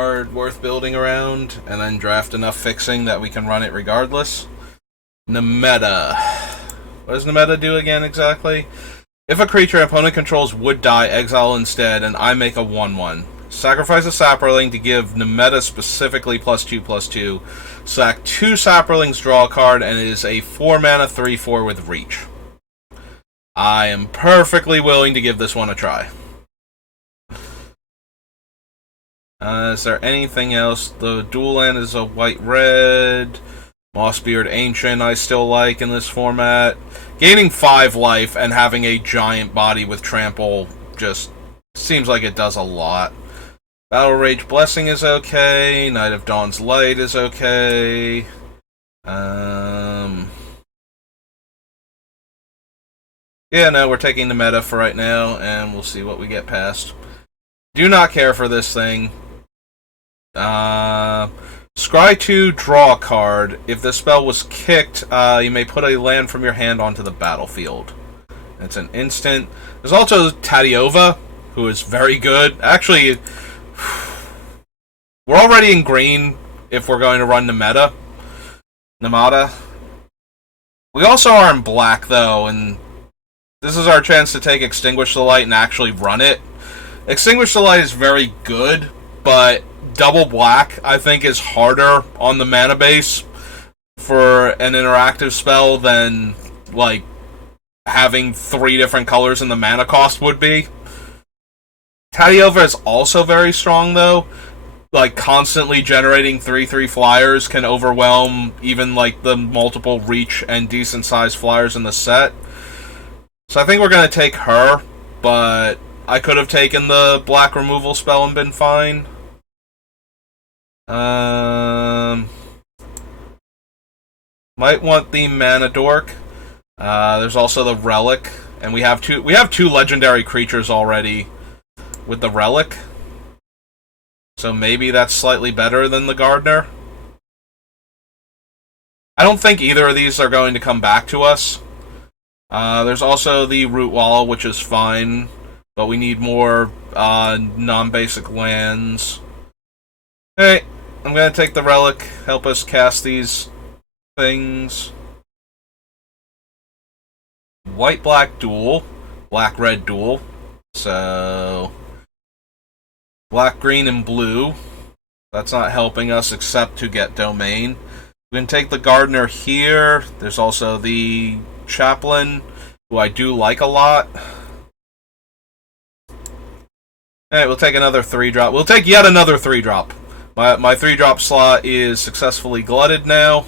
card worth building around, and then draft enough fixing that we can run it regardless. Nemeta. What does Nemeta do again exactly? If a creature an opponent controls would die, exile instead, and I make a 1/1. Sacrifice a Saproling to give Nemeta specifically +2/+2. Sack 2 Saprolings, draw a card, and it is a 4-mana 3/4 with reach. I am perfectly willing to give this one a try. Is there anything else? The dual land is a white-red. Mossbeard Ancient I still like in this format. Gaining 5 life and having a giant body with trample just seems like it does a lot. Battle Rage Blessing is okay. Knight of Dawn's Light is okay. Yeah, no, we're taking the meta for right now, and we'll see what we get past. Do not care for this thing. Scry 2, draw a card. If the spell was kicked, you may put a land from your hand onto the battlefield. It's an instant. There's also Tadiova, who is very good. Actually, we're already in green if we're going to run Nemeta. We also are in black, though, and this is our chance to take Extinguish the Light and actually run it. Extinguish the Light is very good, but double black, I think, is harder on the mana base for an interactive spell than, like, having 3 different colors in the mana cost would be. Tadiova is also very strong, though. Like, constantly generating 3/3 flyers can overwhelm even, like, the multiple reach and decent-sized flyers in the set. So I think we're going to take her, but I could have taken the black removal spell and been fine. Might want the Mana Dork. There's also the Relic, and we have two legendary creatures already with the Relic. So maybe that's slightly better than the Gardener. I don't think either of these are going to come back to us. There's also the Root Wall, which is fine, but we need more non-basic lands. Hey, I'm going to take the Relic, help us cast these things. White-black duel, black-red duel. So black, green, and blue. That's not helping us except to get Domain. We can take the Gardener here. There's also the Chaplain, who I do like a lot. Alright, we'll take another 3-drop. We'll take yet another 3-drop. My 3-drop slot is successfully glutted now.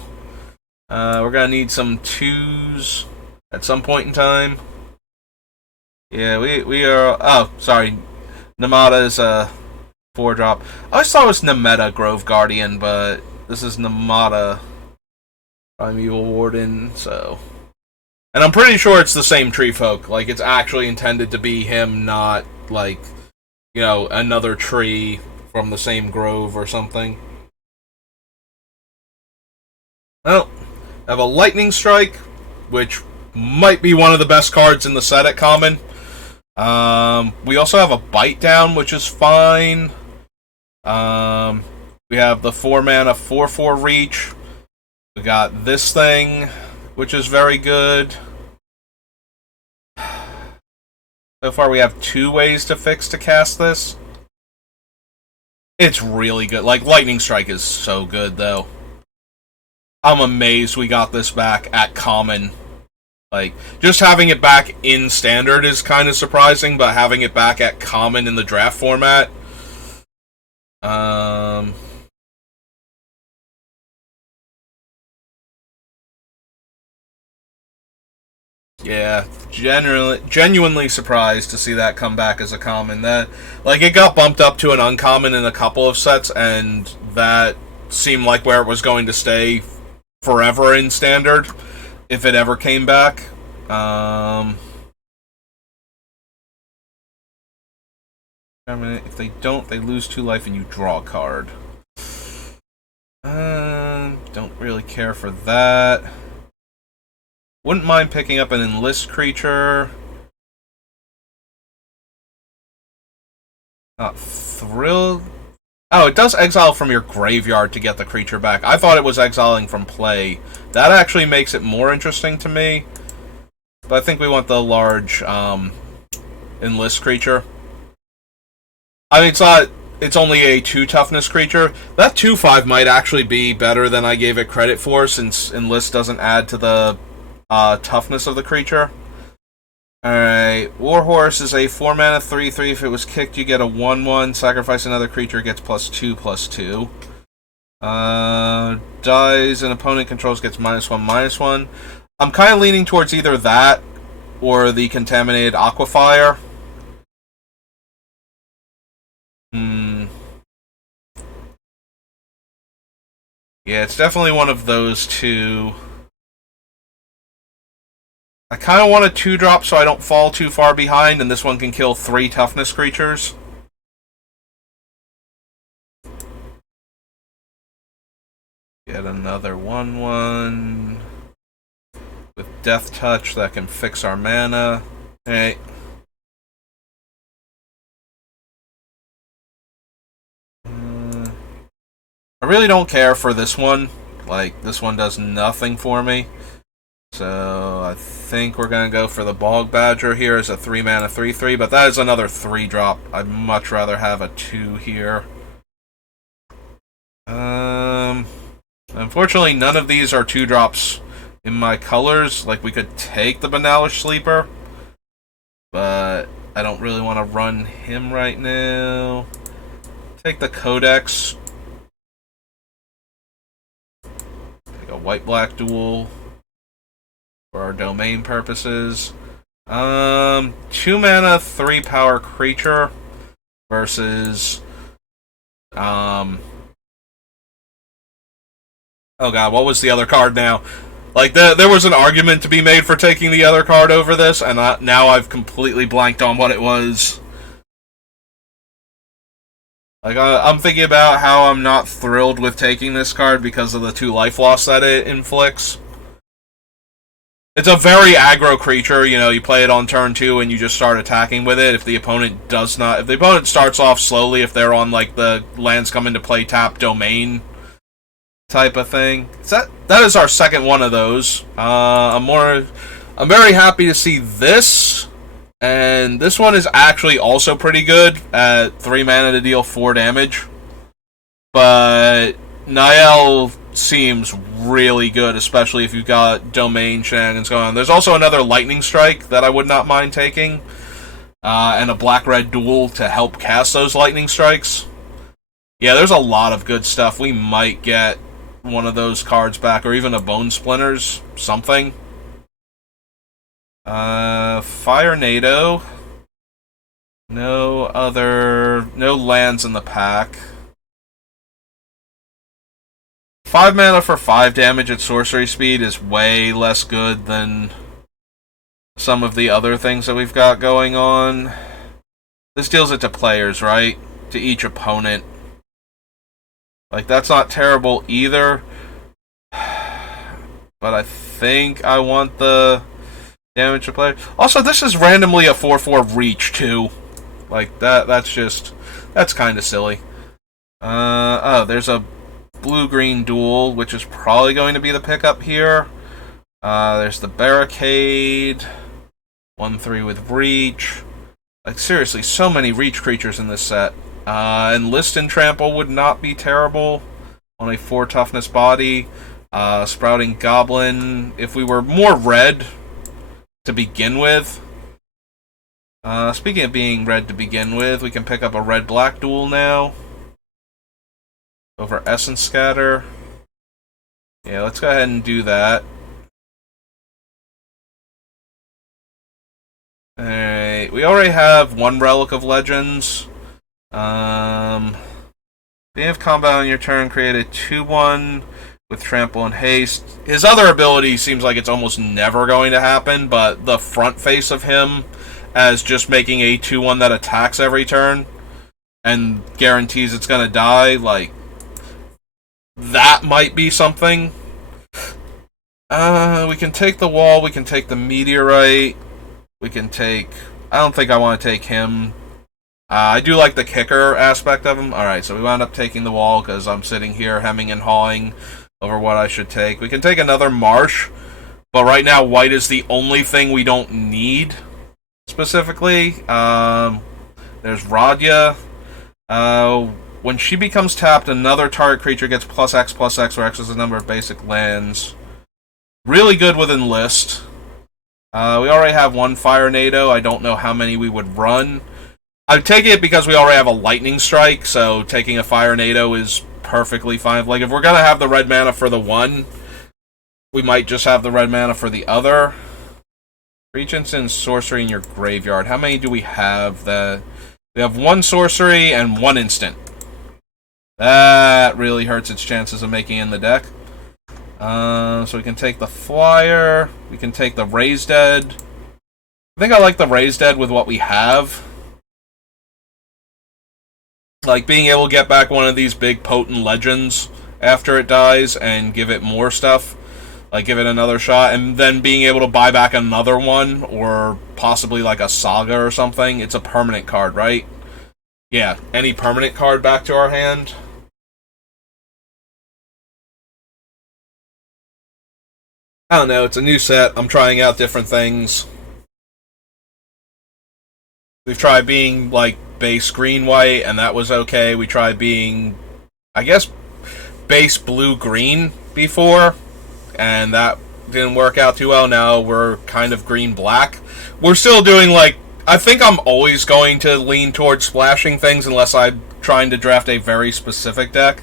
We're going to need some 2s at some point in time. Yeah, we are... Oh, sorry. Nemeta is a 4-drop. I always thought it was Nemeta Grove Guardian, but this is Nemeta Primeval Warden, so... And I'm pretty sure it's the same tree folk. Like, it's actually intended to be him, not, like, you know, another tree from the same grove or something. Well, I have a Lightning Strike, which might be one of the best cards in the set at common. We also have a Bite Down, which is fine. We have the 4-mana 4/4 reach. We got this thing, which is very good. So far we have 2 ways to fix to cast this. It's really good. Like, Lightning Strike is so good, though. I'm amazed we got this back at common. Like, just having it back in standard is kind of surprising, but having it back at common in the draft format... Yeah, genuinely surprised to see that come back as a common. That, like, it got bumped up to an uncommon in a couple of sets, and that seemed like where it was going to stay forever in standard, if it ever came back. I mean, if they don't, they lose 2 life and you draw a card. Don't really care for that. Wouldn't mind picking up an enlist creature. Not thrilled. Oh, it does exile from your graveyard to get the creature back. I thought it was exiling from play. That actually makes it more interesting to me. But I think we want the large enlist creature. I mean, it's not. It's only a 2 toughness creature. That 2/5 might actually be better than I gave it credit for, since enlist doesn't add to the toughness of the creature. Alright, Warhorse is a 4 mana 3/3. If it was kicked, you get a 1/1. Sacrifice another creature, gets +2/+2. Dies an opponent controls, gets -1/-1. I'm kind of leaning towards either that or the Contaminated Aquifer. Yeah, it's definitely one of those two. I kind of want a 2-drop so I don't fall too far behind, and this one can kill 3 toughness creatures. Get another 1/1 with Death Touch that can fix our mana. Hey. I really don't care for this one. Like, this one does nothing for me. So, I think we're going to go for the Bog Badger here as a 3 mana 3/3, but that is another 3-drop. I'd much rather have a 2 here. Unfortunately, none of these are 2-drops in my colors. Like, we could take the Banalish Sleeper, but I don't really want to run him right now. Take the Codex. Take a white-black duel for our domain purposes. 2 mana, 3 power creature versus oh god, what was the other card now? Like, there was an argument to be made for taking the other card over this, and now I've completely blanked on what it was. Like, I'm thinking about how I'm not thrilled with taking this card because of the 2 life loss that it inflicts. It's a very aggro creature, you know, you play it on turn 2 and you just start attacking with it. If the opponent does not... If the opponent starts off slowly, if they're on, like, the lands come into play tap domain type of thing. That is our second one of those. I'm very happy to see this. And this one is actually also pretty good at 3 mana to deal 4 damage. But Niall seems really good, especially if you've got domain shenanigans going on. There's also another Lightning Strike that I would not mind taking. And a black-red duel to help cast those Lightning Strikes. Yeah, there's a lot of good stuff. We might get one of those cards back, or even a Bone Splinters, something. Fire NATO. No lands in the pack. 5 mana for 5 damage at sorcery speed is way less good than some of the other things that we've got going on. This deals it to players, right? To each opponent. Like, that's not terrible either. But I think I want the damage to players. Also, this is randomly a 4/4 reach, too. Like, that's kind of silly. Oh, there's a blue-green duel, which is probably going to be the pickup here. There's the Barricade. 1/3 with reach. Like, seriously, so many reach creatures in this set. Enlist and Trample would not be terrible on a 4 toughness body. Sprouting Goblin, if we were more red to begin with. Speaking of being red to begin with, we can pick up a red-black duel now. Over Essence Scatter. Yeah, let's go ahead and do that. Alright, we already have 1 Relic of Legends. Beginning of combat on your turn, create a 2/1 with Trample and Haste. His other ability seems like it's almost never going to happen, but the front face of him as just making a 2/1 that attacks every turn and guarantees it's gonna die, like, that might be something. We can take the wall, we can take the meteorite, we can take... I don't think I want to take him. I do like the kicker aspect of him. Alright, so we wound up taking the wall because I'm sitting here hemming and hawing over what I should take. We can take another Marsh, but right now white is the only thing we don't need specifically. There's Radya. When she becomes tapped, another target creature gets +X, where X is the number of basic lands. Really good with Enlist. We already have one Fire NATO. I don't know how many we would run. I'd take it because we already have a Lightning Strike, so taking a Fire NATO is perfectly fine. Like, if we're going to have the red mana for the one, we might just have the red mana for the other. Reach instant sorcery in your graveyard. How many do we have? We have one sorcery and one instant. That really hurts its chances of making it in the deck. So we can take the flyer. We can take the Raised Dead. I think I like the Raised Dead with what we have. Like, being able to get back one of these big potent legends after it dies and give it more stuff. Like, give it another shot, and then being able to buy back another one, or possibly like a Saga or something. It's a permanent card, right? Yeah, any permanent card back to our hand. I don't know, it's a new set. I'm trying out different things. We've tried being, like, base green-white, and that was okay. We tried being, I guess, base blue-green before, and that didn't work out too well. Now we're kind of green-black. We're still doing, like, I think I'm always going to lean towards splashing things unless I'm trying to draft a very specific deck.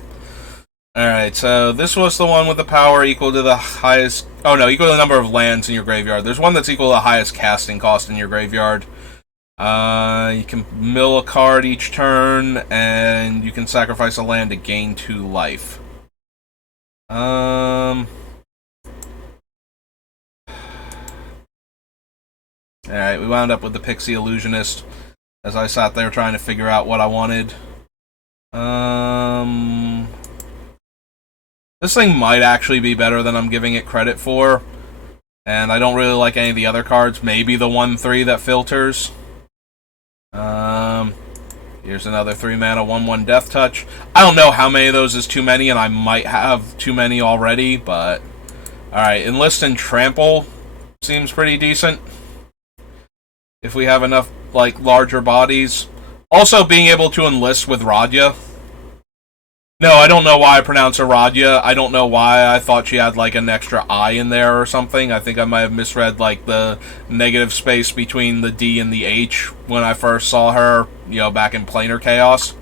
Alright, so this was the one with the power equal to the highest... Oh no, equal to the number of lands in your graveyard. There's one that's equal to the highest casting cost in your graveyard. You can mill a card each turn, and you can sacrifice a land to gain 2 life. Alright, we wound up with the Pixie Illusionist as I sat there trying to figure out what I wanted. This thing might actually be better than I'm giving it credit for. And I don't really like any of the other cards. Maybe the 1/3 that filters. Here's another 3 mana 1/1 Death Touch. I don't know how many of those is too many, and I might have too many already, but... Alright, Enlist and Trample seems pretty decent. If we have enough, like, larger bodies. Also, being able to enlist with Radya. No, I don't know why I pronounce her Radya. I don't know why I thought she had, like, an extra I in there or something. I think I might have misread, like, the negative space between the D and the H when I first saw her, you know, back in Planar Chaos.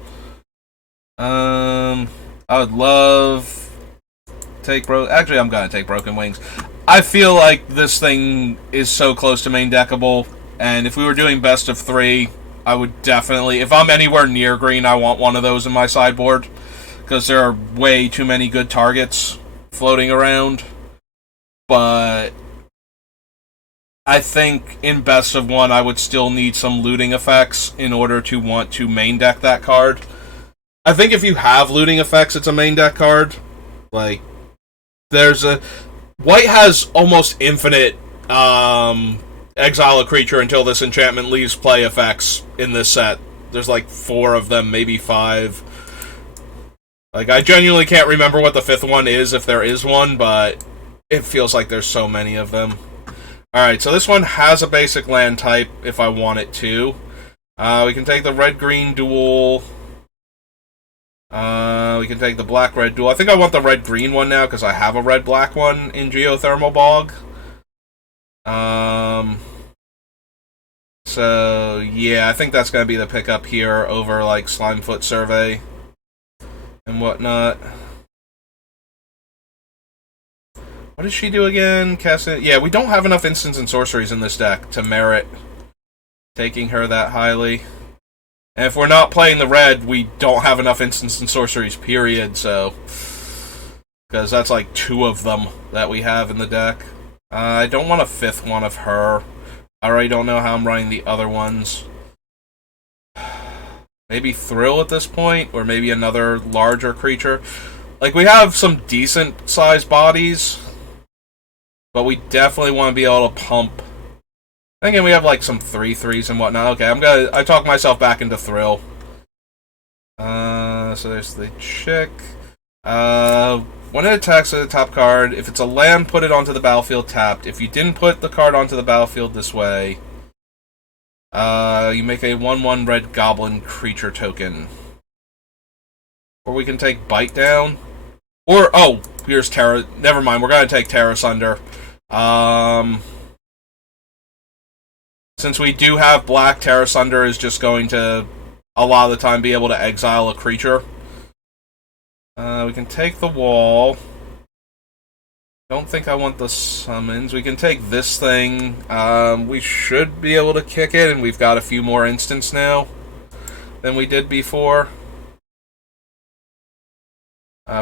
I would love... Actually, I'm gonna take Broken Wings. I feel like this thing is so close to main deckable, and if we were doing best of 3, I would definitely... If I'm anywhere near green, I want one of those in my sideboard. Because there are way too many good targets floating around. But I think in best of 1, I would still need some looting effects in order to want to main deck that card. I think if you have looting effects, it's a main deck card. Like, there's a... White has almost infinite exile a creature until this enchantment leaves play effects in this set. There's like 4 of them, maybe 5. Like, I genuinely can't remember what the 5th one is, if there is one, but it feels like there's so many of them. Alright, so this one has a basic land type, if I want it to. We can take the red-green duel. We can take the black-red duel. I think I want the red-green one now, because I have a red-black one in Geothermal Bog. So, yeah, I think that's going to be the pickup here over, like, Slimefoot Survey and whatnot. What does she do again? Cast it. Yeah, we don't have enough instants and sorceries in this deck to merit taking her that highly. And if we're not playing the red, we don't have enough instants and sorceries, period, so... Because that's like 2 of them that we have in the deck. I don't want a 5th one of her. I already don't know how I'm running the other ones. Maybe Thrill at this point, or maybe another larger creature. Like, we have some decent-sized bodies, but we definitely want to be able to pump Again, we have like some 3/3s and whatnot. Okay, I talk myself back into Thrill. So there's the chick. When it attacks with the top card, if it's a land, put it onto the battlefield tapped. If you didn't put the card onto the battlefield this way, you make a 1/1 red goblin creature token. Or we can take Bite Down. Or, oh, here's Terra. Never mind, we're going to take Terra Sunder. Since we do have black, Terra Sunder is just going to, a lot of the time, be able to exile a creature. We can take the wall. Don't think I want the summons. We can take this thing. We should be able to kick it, and we've got a few more instants now than we did before.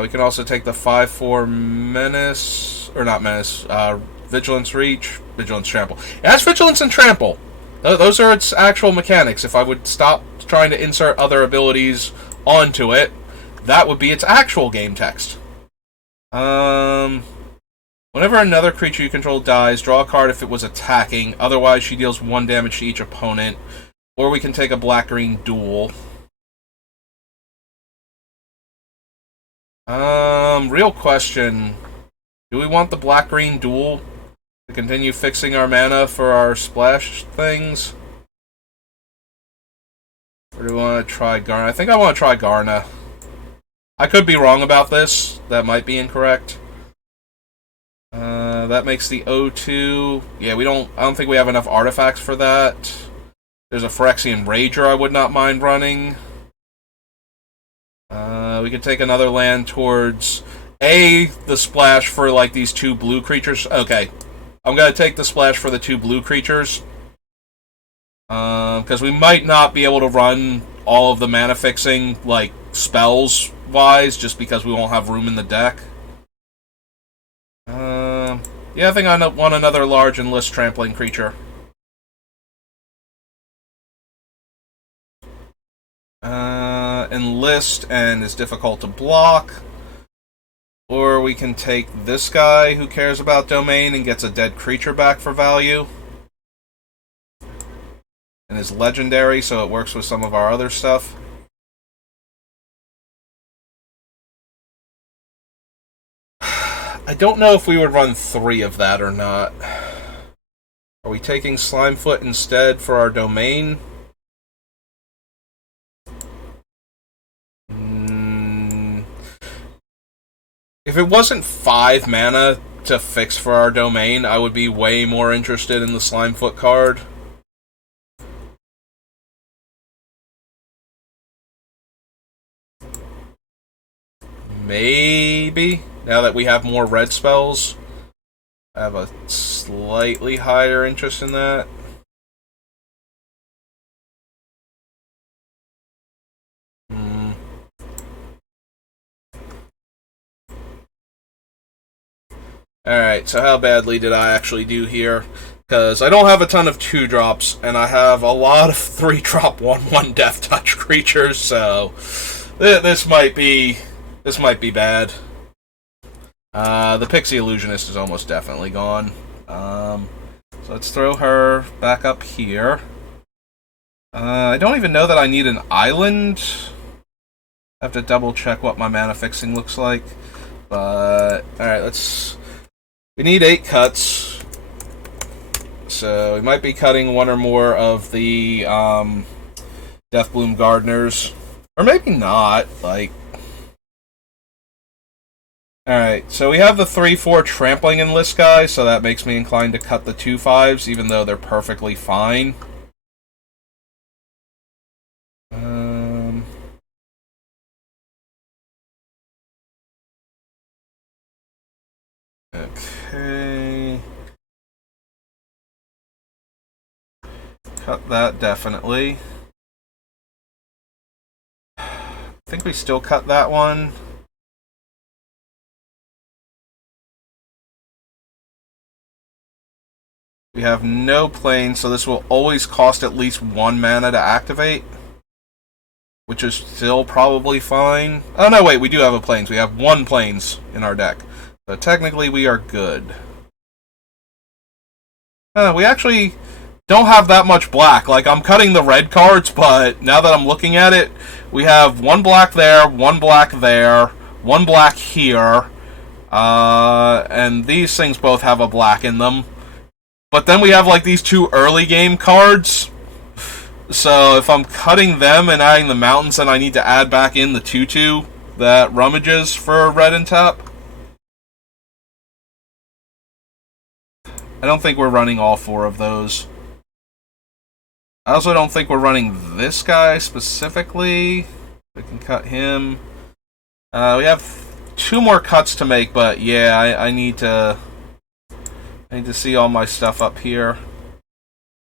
We can also take the 5/4 Menace, or not Menace, Vigilance Reach, Vigilance Trample. It has Vigilance and Trample. Those are its actual mechanics. If I would stop trying to insert other abilities onto it, that would be its actual game text. Whenever another creature you control dies, draw a card if it was attacking. Otherwise, she deals 1 damage to each opponent. Or we can take a black-green duel. Real question. Do we want the black-green duel to continue fixing our mana for our splash things? Or do we want to try Garna? I think I want to try Garna. I could be wrong about this. That might be incorrect. That makes the O2. Yeah, I don't think we have enough artifacts for that. There's a Phyrexian Rager I would not mind running. We could take another land towards the splash for like these 2 blue creatures. Okay, I'm gonna take the splash for the 2 blue creatures because we might not be able to run all of the mana fixing like spells wise, just because we won't have room in the deck. Yeah, I think I want another large enlist trampling creature. Enlist and is difficult to block. Or we can take this guy who cares about domain and gets a dead creature back for value. And is legendary, so it works with some of our other stuff. I don't know if we would run 3 of that or not. Are we taking Slimefoot instead for our domain? If it wasn't 5 mana to fix for our domain, I would be way more interested in the Slimefoot card. Maybe, now that we have more red spells, I have a slightly higher interest in that. Alright, so how badly did I actually do here? Because I don't have a ton of 2-drops, and I have a lot of 3-drop 1/1 Death Touch creatures, so this might be bad. The Pixie Illusionist is almost definitely gone. So let's throw her back up here. I don't even know that I need an island. I have to double check what my mana fixing looks like. But, alright, we need 8 cuts. So we might be cutting 1 or more of the Deathbloom Gardeners. Or maybe not, like... Alright, so we have the 3/4 Trampling Enlist guy, so that makes me inclined to cut the 2/5s, even though they're perfectly fine. Okay. Cut that, definitely. I think we still cut that one. We have no planes, so this will always cost at least 1 mana to activate. Which is still probably fine. Oh no, wait, we do have a planes. We have 1 planes in our deck. So technically we are good. We actually don't have that much black. Like, I'm cutting the red cards, but now that I'm looking at it, we have one black there, one black there, one black here, and these things both have a black in them. But then we have, like, these two early game cards. So if I'm cutting them and adding the mountains, then I need to add back in the 2/2 that rummages for red and tap. I don't think we're running all four of those. I also don't think we're running this guy specifically. We can cut him. We have 2 more cuts to make, but yeah, I need to see all my stuff up here.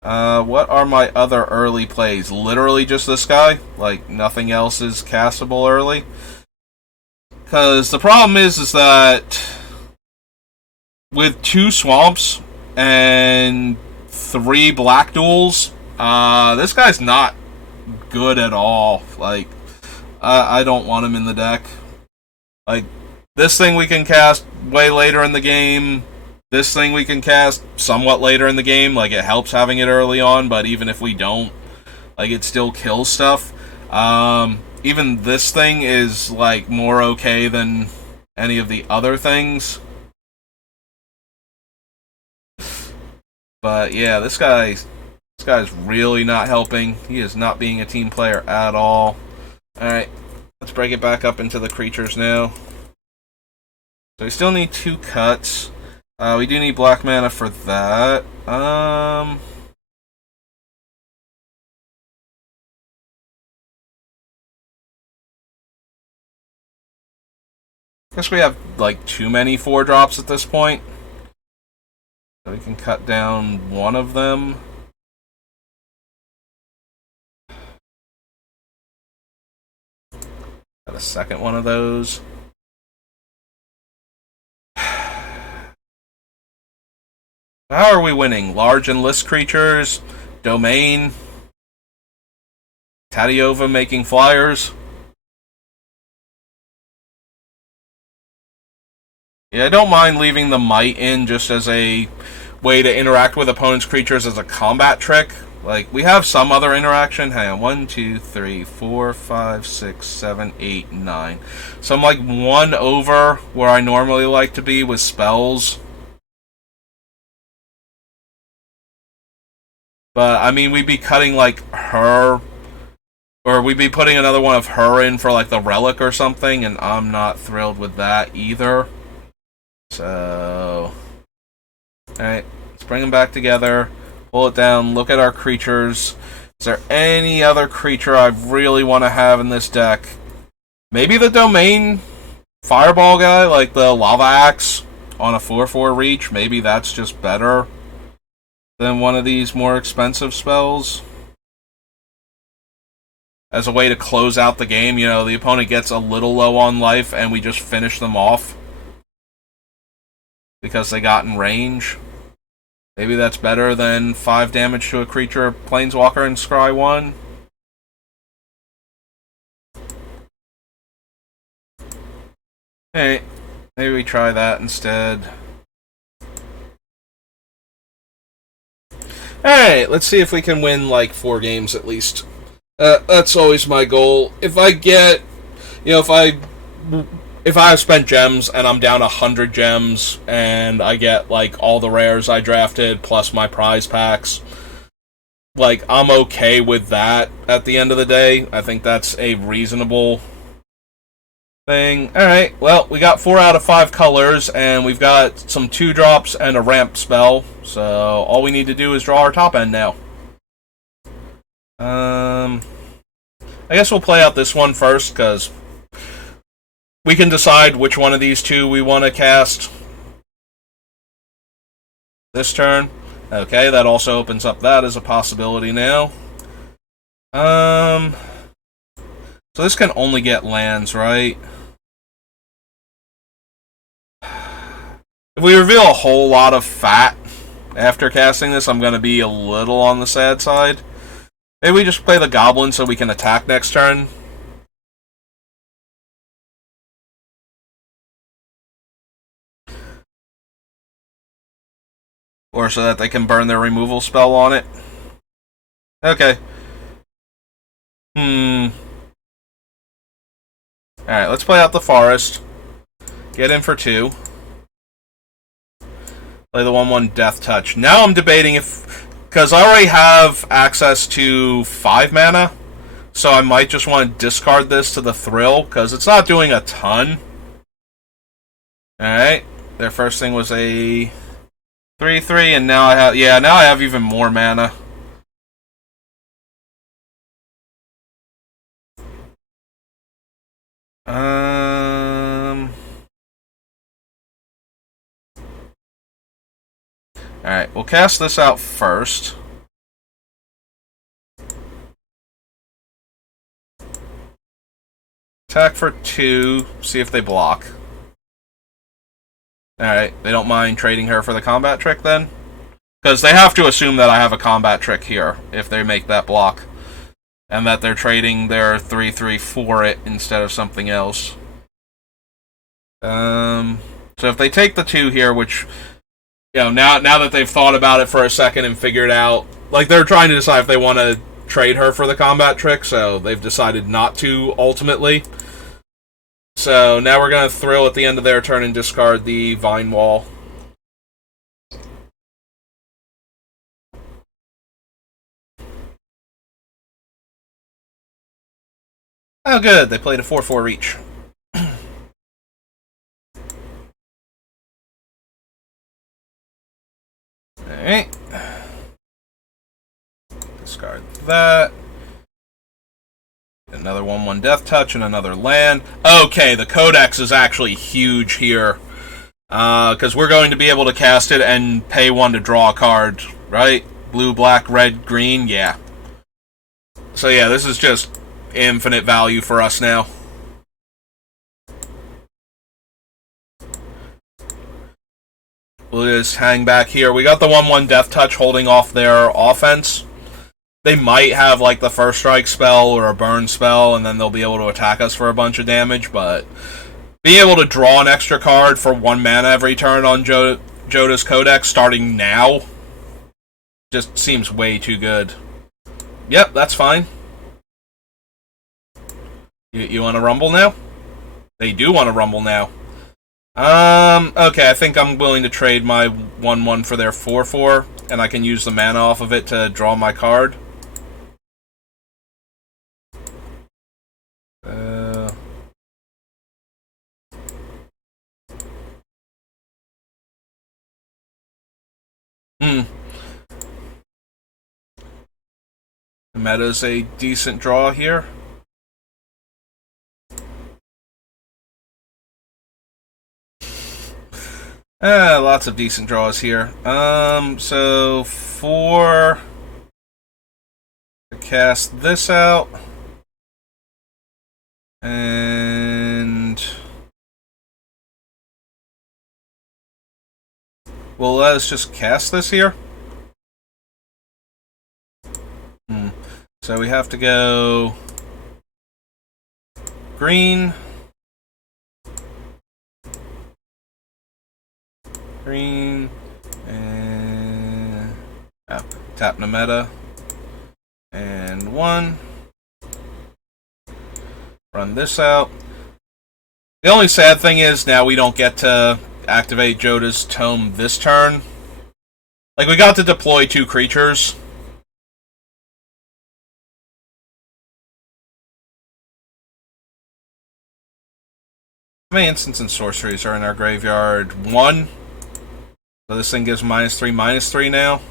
What are my other early plays? Literally just this guy? Like, nothing else is castable early? Because the problem is that with 2 swamps and 3 black duels, this guy's not good at all. Like, I don't want him in the deck. Like, this thing we can cast way later in the game. This thing we can cast somewhat later in the game. Like, it helps having it early on, but even if we don't, like, it still kills stuff. Even this thing is, like, more okay than any of the other things. But, yeah, this guy's really not helping. He is not being a team player at all. Alright, let's break it back up into the creatures now. So we still need 2 cuts. We do need black mana for that. Guess we have, like, too many 4-drops at this point. So we can cut down one of them. Got a second one of those. How are we winning? Large and list creatures, domain, Tadiova making flyers. Yeah, I don't mind leaving the might in just as a way to interact with opponent's creatures as a combat trick. Like, we have some other interaction. Hang on, 1, 2, 3, 4, 5, 6, 7, 8, 9. So I'm like 1 over where I normally like to be with spells. But, I mean, we'd be cutting, like, her, or we'd be putting another one of her in for, like, the relic or something, and I'm not thrilled with that either. So, alright, let's bring them back together, pull it down, look at our creatures. Is there any other creature I really want to have in this deck? Maybe the domain fireball guy, like the lava axe on a 4/4 reach. Maybe that's just better than one of these more expensive spells. As a way to close out the game, you know, the opponent gets a little low on life and we just finish them off because they got in range. Maybe that's better than 5 damage to a creature, Planeswalker, and Scry 1. Hey, maybe we try that instead. Alright, let's see if we can win, like, 4 games at least. That's always my goal. If I get, you know, if I have spent gems and I'm down 100 gems and I get, like, all the rares I drafted plus my prize packs, like, I'm okay with that at the end of the day. I think that's a reasonable thing. Alright, well, we got 4 out of 5 colors, and we've got some 2-drops and a ramp spell, so all we need to do is draw our top end now. I guess we'll play out this one first, because we can decide which one of these 2 we want to cast this turn. Okay, that also opens up that as a possibility now. So this can only get lands, right? If we reveal a whole lot of fat after casting this, I'm going to be a little on the sad side. Maybe we just play the goblin so we can attack next turn. Or so that they can burn their removal spell on it. Okay. Hmm. Alright, let's play out the forest. Get in for 2. Play the 1/1 Death Touch. Now I'm debating if... Because I already have access to 5 mana, so I might just want to discard this to the Thrill, because it's not doing a ton. Alright. Their first thing was a 3/3, and now I have... Yeah, now I have even more mana. Alright, we'll cast this out first. Attack for 2, see if they block. Alright, they don't mind trading her for the combat trick then? Because they have to assume that I have a combat trick here, if they make that block. And that they're trading their 3/3 for it instead of something else. So if they take the 2 here, which... You know, now that they've thought about it for a second and figured out... Like, they're trying to decide if they want to trade her for the combat trick, so they've decided not to, ultimately. So, now we're going to Thrill at the end of their turn and discard the Vine Wall. Oh, good. They played a 4/4 reach. Alright. Discard that. Another 1/1 Death Touch and another land. Okay, the Codex is actually huge here. Because we're going to be able to cast it and pay 1 to draw a card, right? Blue, black, red, green, yeah. So yeah, this is just infinite value for us now. We'll just hang back here. We got the 1/1 Death Touch holding off their offense. They might have like the First Strike spell or a burn spell, and then they'll be able to attack us for a bunch of damage, but being able to draw an extra card for 1 mana every turn on Joda's Codex starting now just seems way too good. Yep, that's fine. You want to rumble now? They do want to rumble now. Okay, I think I'm willing to trade my 1/1 for their 4/4, and I can use the mana off of it to draw my card. The meta's a decent draw here. Lots of decent draws here. So for to cast this out, and well, let's just cast this here. So we have to go green. Green, and tap Nameta, and 1. Run this out. The only sad thing is now we don't get to activate Joda's Tome this turn. Like, we got to deploy 2 creatures. How many instants and sorceries are in our graveyard? 1. So this thing gives -3/-3 now.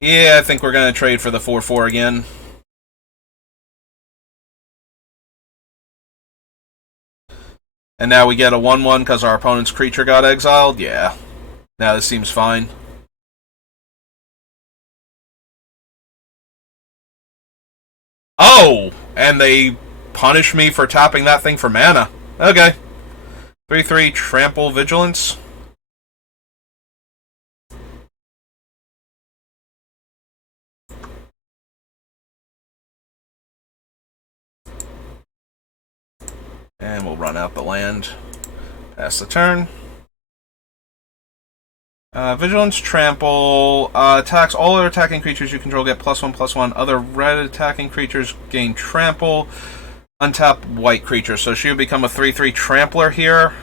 Yeah, I think we're going to trade for the 4/4 again. And now we get a 1/1 because our opponent's creature got exiled? Yeah. Now this seems fine. Oh! And they punish me for tapping that thing for mana. Okay. 3/3 Trample Vigilance. And we'll run out the land. Pass the turn. Vigilance Trample attacks all other attacking creatures you control get +1/+1. Other red attacking creatures gain Trample. Untap white creature. So she would become a 3/3 Trampler here.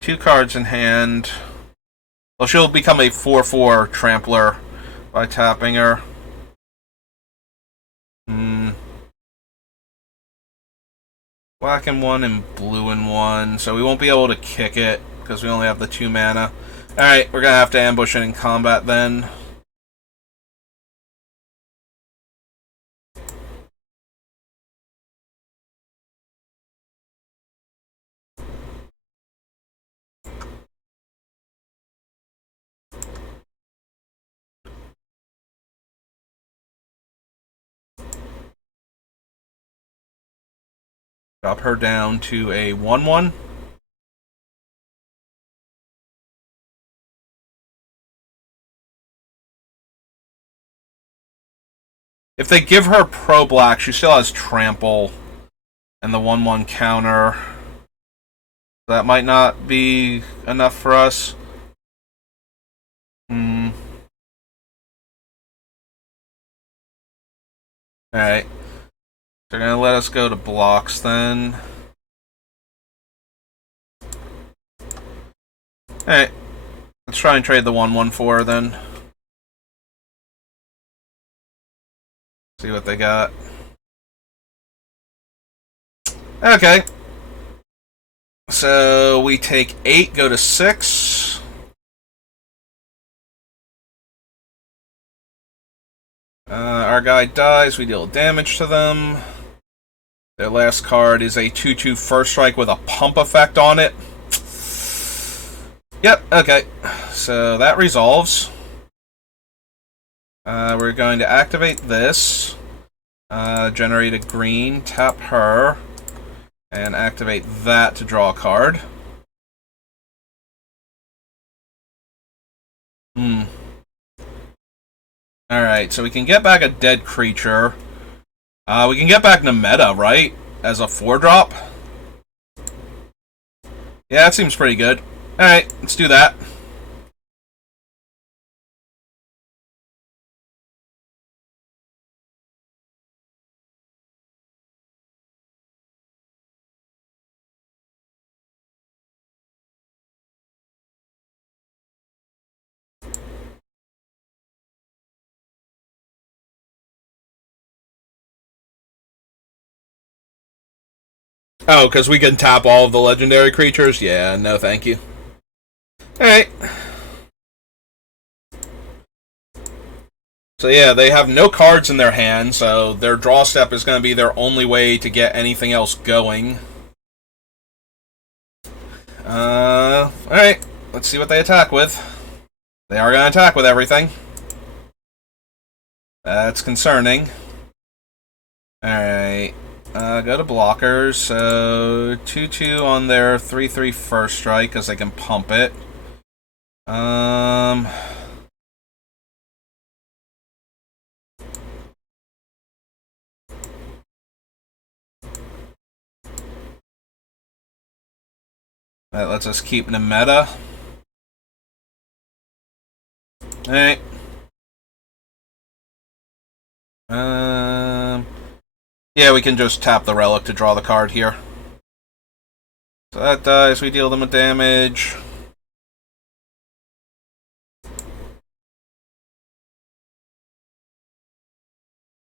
2 cards in hand. Well, she'll become a 4/4 Trampler by tapping her. Black and 1 and blue and 1. So we won't be able to kick it because we only have the 2 mana. Alright, we're going to have to ambush it in combat then. Drop her down to a 1/1. If they give her pro black, she still has trample and the 1/1 counter. That might not be enough for us. Alright. They're gonna let us go to blocks then. Alright. Let's try and trade the 1/1 for her then. See what they got. Okay. So we take 8, go to 6. Our guy dies, we deal damage to them. Their last card is a 2/2 first strike with a pump effect on it. Yep, okay. So that resolves. We're going to activate this. Generate a green, tap her, and activate that to draw a card. Alright, so we can get back a dead creature. We can get back Nameta, right? As a 4-drop? Yeah, that seems pretty good. Alright, let's do that. Oh, because we can tap all of the legendary creatures? Yeah, no thank you. Alright. So yeah, they have no cards in their hand, so their draw step is going to be their only way to get anything else going. Alright, let's see what they attack with. They are going to attack with everything. That's concerning. Alright, go to blockers, so 2/2 on their 3/3 first strike, because they can pump it. That lets us keep Nameta. Alright. Yeah, we can just tap the relic to draw the card here. So that dies, we deal them a damage.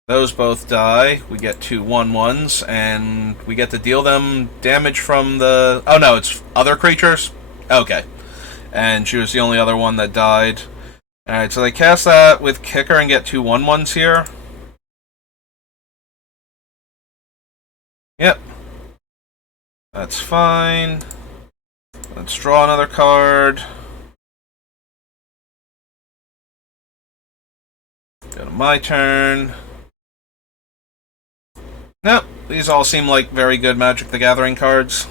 Those both die. We get 2 1/1s, and we get to deal them damage from the... Oh no, it's other creatures? Okay. And she was the only other one that died. Alright, so they cast that with Kicker and get 2 1/1s here. Yep. That's fine. Let's draw another card. Go to my turn. Nope, these all seem like very good Magic the Gathering cards.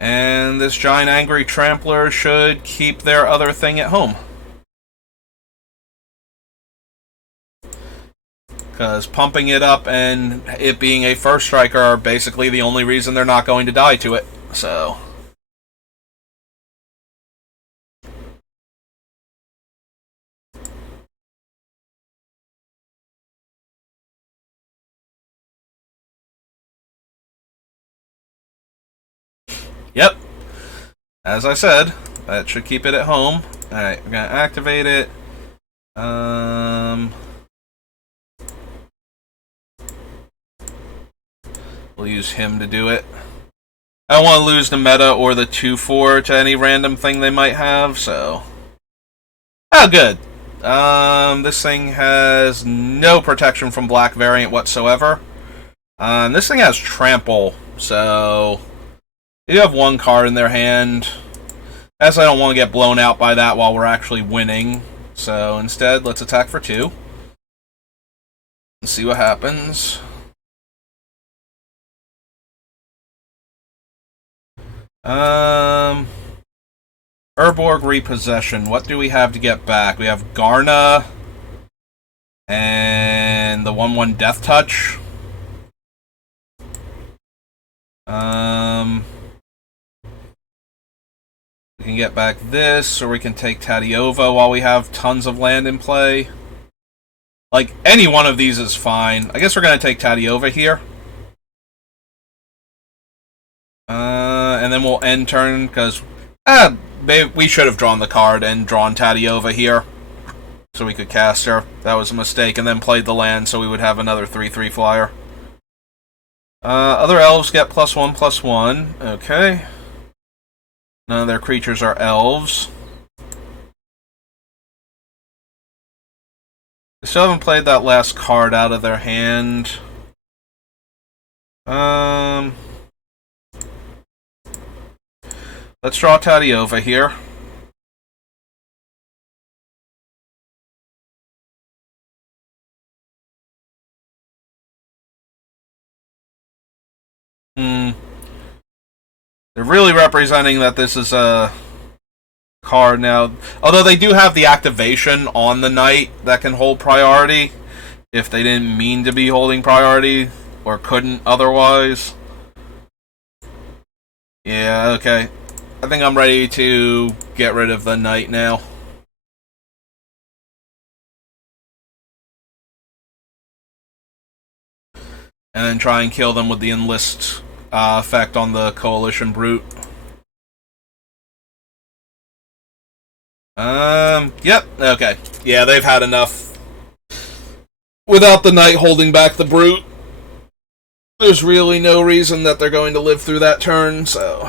And this giant angry trampler should keep their other thing at home. Because pumping it up and it being a first striker are basically the only reason they're not going to die to it. So... Yep. As I said, that should keep it at home. Alright, we're going to activate it. We'll use him to do it. I don't want to lose the meta or the 2-4 to any random thing they might have, so... Oh, good. This thing has no protection from black variant whatsoever. This thing has trample, so... You have one card in their hand. As I don't want to get blown out by that while we're actually winning. So instead, let's attack for 2. And see what happens. Urborg Repossession. What do we have to get back? We have Garna. And the 1/1 Death Touch. We can get back this, or we can take Tadiova while we have tons of land in play. Like, any one of these is fine. I guess we're going to take Tadiova here. And then we'll end turn, because we should have drawn the card and drawn Tadiova here. So we could cast her. That was a mistake, and then played the land so we would have another 3/3 flyer. Other elves get +1/+1. Okay. None of their creatures are elves. They still haven't played that last card out of their hand. Let's draw Tadiova here. They're really representing that this is a card now. Although they do have the activation on the knight that can hold priority. If they didn't mean to be holding priority. Or couldn't otherwise. Yeah, okay. I think I'm ready to get rid of the knight now. And then try and kill them with the enlist effect on the Coalition Brute. Yep, okay. Yeah, they've had enough. Without the knight holding back the Brute, there's really no reason that they're going to live through that turn, so...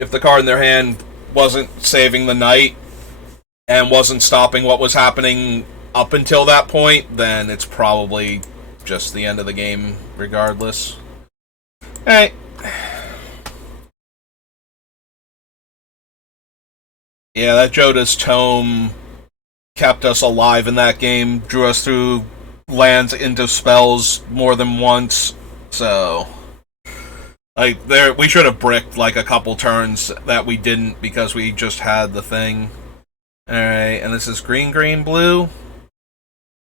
If the card in their hand wasn't saving the knight, and wasn't stopping what was happening up until that point, then it's probably just the end of the game, regardless. Alright. Yeah, that Joda's Tome kept us alive in that game, drew us through lands into spells more than once, so... Like, we should have bricked, like, a couple turns that we didn't because we just had the thing. Alright, and this is green, green, blue.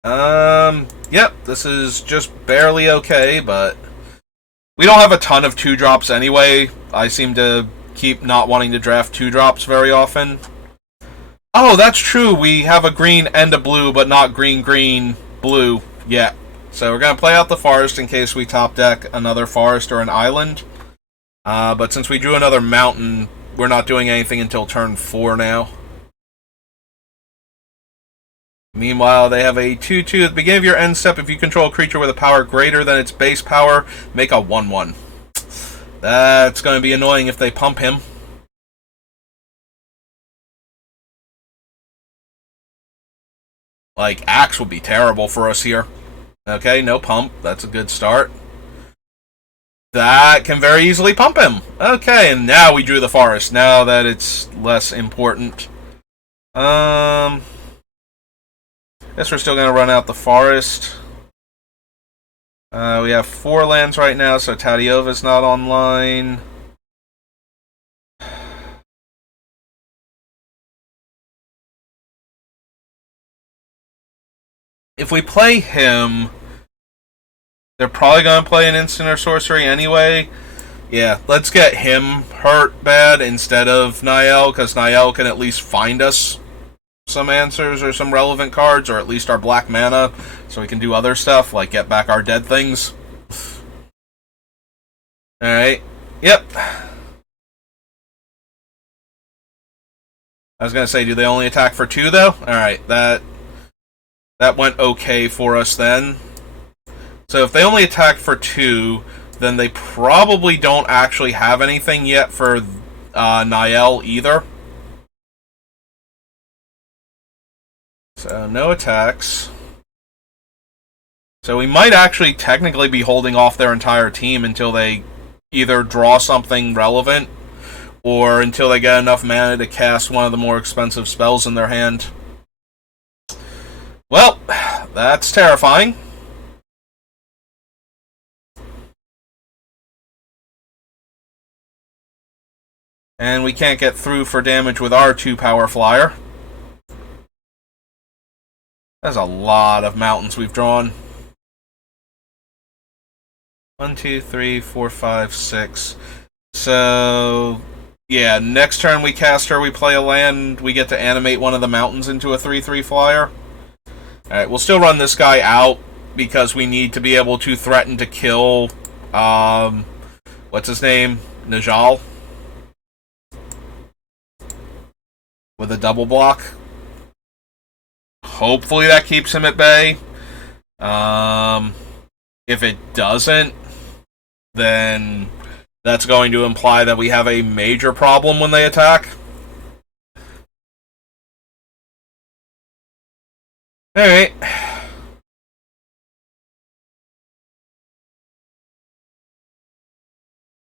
Yep, this is just barely okay, but we don't have a ton of 2-drops anyway. I seem to keep not wanting to draft 2-drops very often. Oh, that's true, we have a green and a blue, but not green, green, blue yet. So we're going to play out the forest in case we top deck another forest or an island. But since we drew another mountain, we're not doing anything until turn 4 now. Meanwhile, they have a 2/2. At the beginning of your end step, if you control a creature with a power greater than its base power, make a 1/1. That's going to be annoying if they pump him. Like, Axe would be terrible for us here. Okay, no pump. That's a good start. That can very easily pump him. Okay, and now we drew the forest. Now that it's less important. Guess we're still going to run out the forest. We have 4 lands right now, so Tadiova's not online. If we play him, they're probably going to play an instant or sorcery anyway. Yeah, let's get him hurt bad instead of Niall, because Niall can at least find us some answers or some relevant cards, or at least our black mana, so we can do other stuff, like get back our dead things. Alright. Yep. I was going to say, do they only attack for 2, though? Alright, that went okay for us then. So if they only attack for 2, then they probably don't actually have anything yet for Niall either. So no attacks. So we might actually technically be holding off their entire team until they either draw something relevant or until they get enough mana to cast one of the more expensive spells in their hand. Well, that's terrifying. And we can't get through for damage with our 2-power flyer. That's a lot of mountains we've drawn. 1, 2, 3, 4, 5, 6. So, yeah, next turn we cast her, we play a land, we get to animate one of the mountains into a 3/3 flyer. Alright, we'll still run this guy out because we need to be able to threaten to kill, what's his name? Najal. With a double block. Hopefully that keeps him at bay. If it doesn't, then that's going to imply that we have a major problem when they attack. Alright.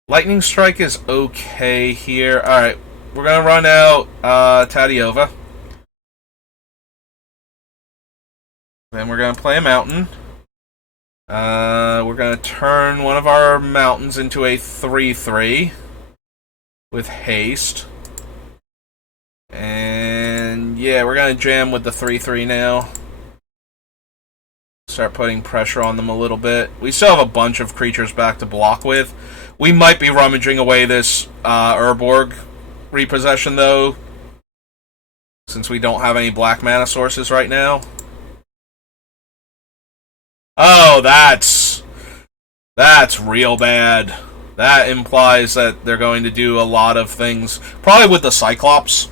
Lightning Strike is okay here. Alright, we're going to run out Tadiova. Then we're going to play a mountain. We're going to turn one of our mountains into a 3/3 with haste. And yeah, we're going to jam with the 3/3 now. Start putting pressure on them a little bit. We still have a bunch of creatures back to block with. We might be rummaging away this Urborg repossession, though, since we don't have any black mana sources right now. Oh, that's real bad. That implies that they're going to do a lot of things. Probably with the Cyclops.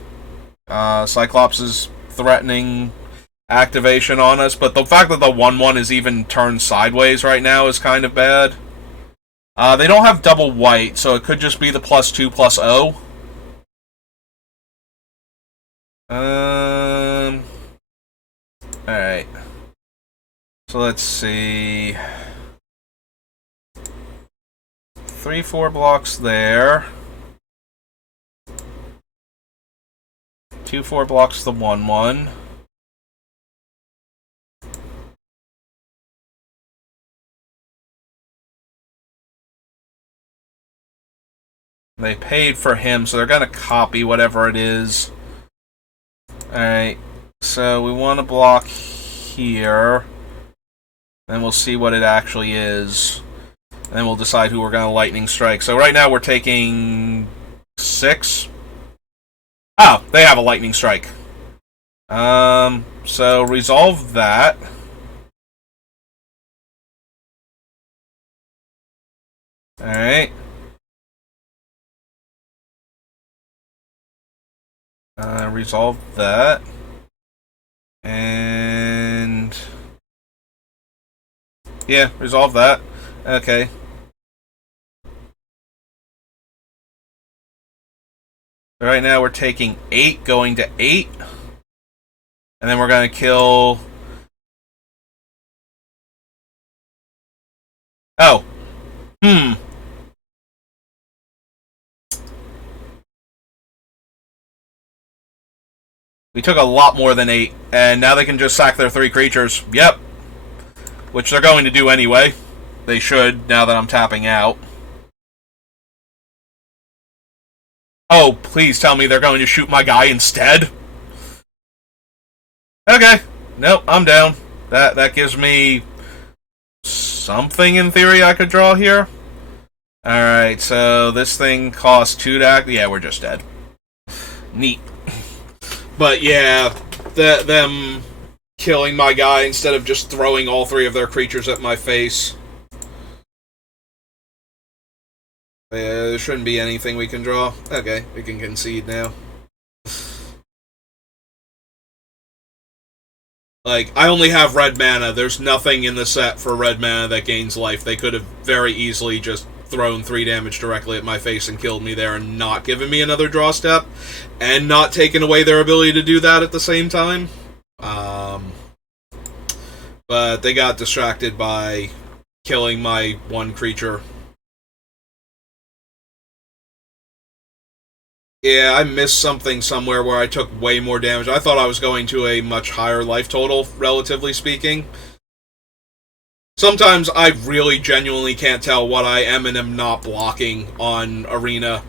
Cyclops is threatening activation on us, but the fact that the 1/1 is even turned sideways right now is kind of bad. They don't have double white, so it could just be the +2/+0. Alright. So let's see. 3/4 blocks there. 2/4 blocks the 1/1. They paid for him, so they're going to copy whatever it is. Alright, so we want to block here. Then we'll see what it actually is. Then we'll decide who we're going to lightning strike. So right now we're taking 6. Oh, they have a lightning strike. So resolve that. Alright. Resolve that. And yeah, resolve that. Okay. Right now we're taking 8, going to 8. And then we're going to kill... Oh. We took a lot more than 8, and now they can just sack their 3 creatures. Yep. Which they're going to do anyway. They should, now that I'm tapping out. Oh, please tell me they're going to shoot my guy instead. Okay. Nope, I'm down. That gives me something in theory I could draw here. Alright, so this thing costs 2 to act. Yeah, we're just dead. Neat. But yeah, them killing my guy instead of just throwing all 3 of their creatures at my face. Yeah, there shouldn't be anything we can draw. Okay, we can concede now. Like, I only have red mana. There's nothing in the set for red mana that gains life. They could have very easily just thrown 3 damage directly at my face and killed me there and not given me another draw step, and not taken away their ability to do that at the same time. But they got distracted by killing my 1 creature. Yeah, I missed something somewhere where I took way more damage. I thought I was going to a much higher life total, relatively speaking. Sometimes I really genuinely can't tell what I am and am not blocking on Arena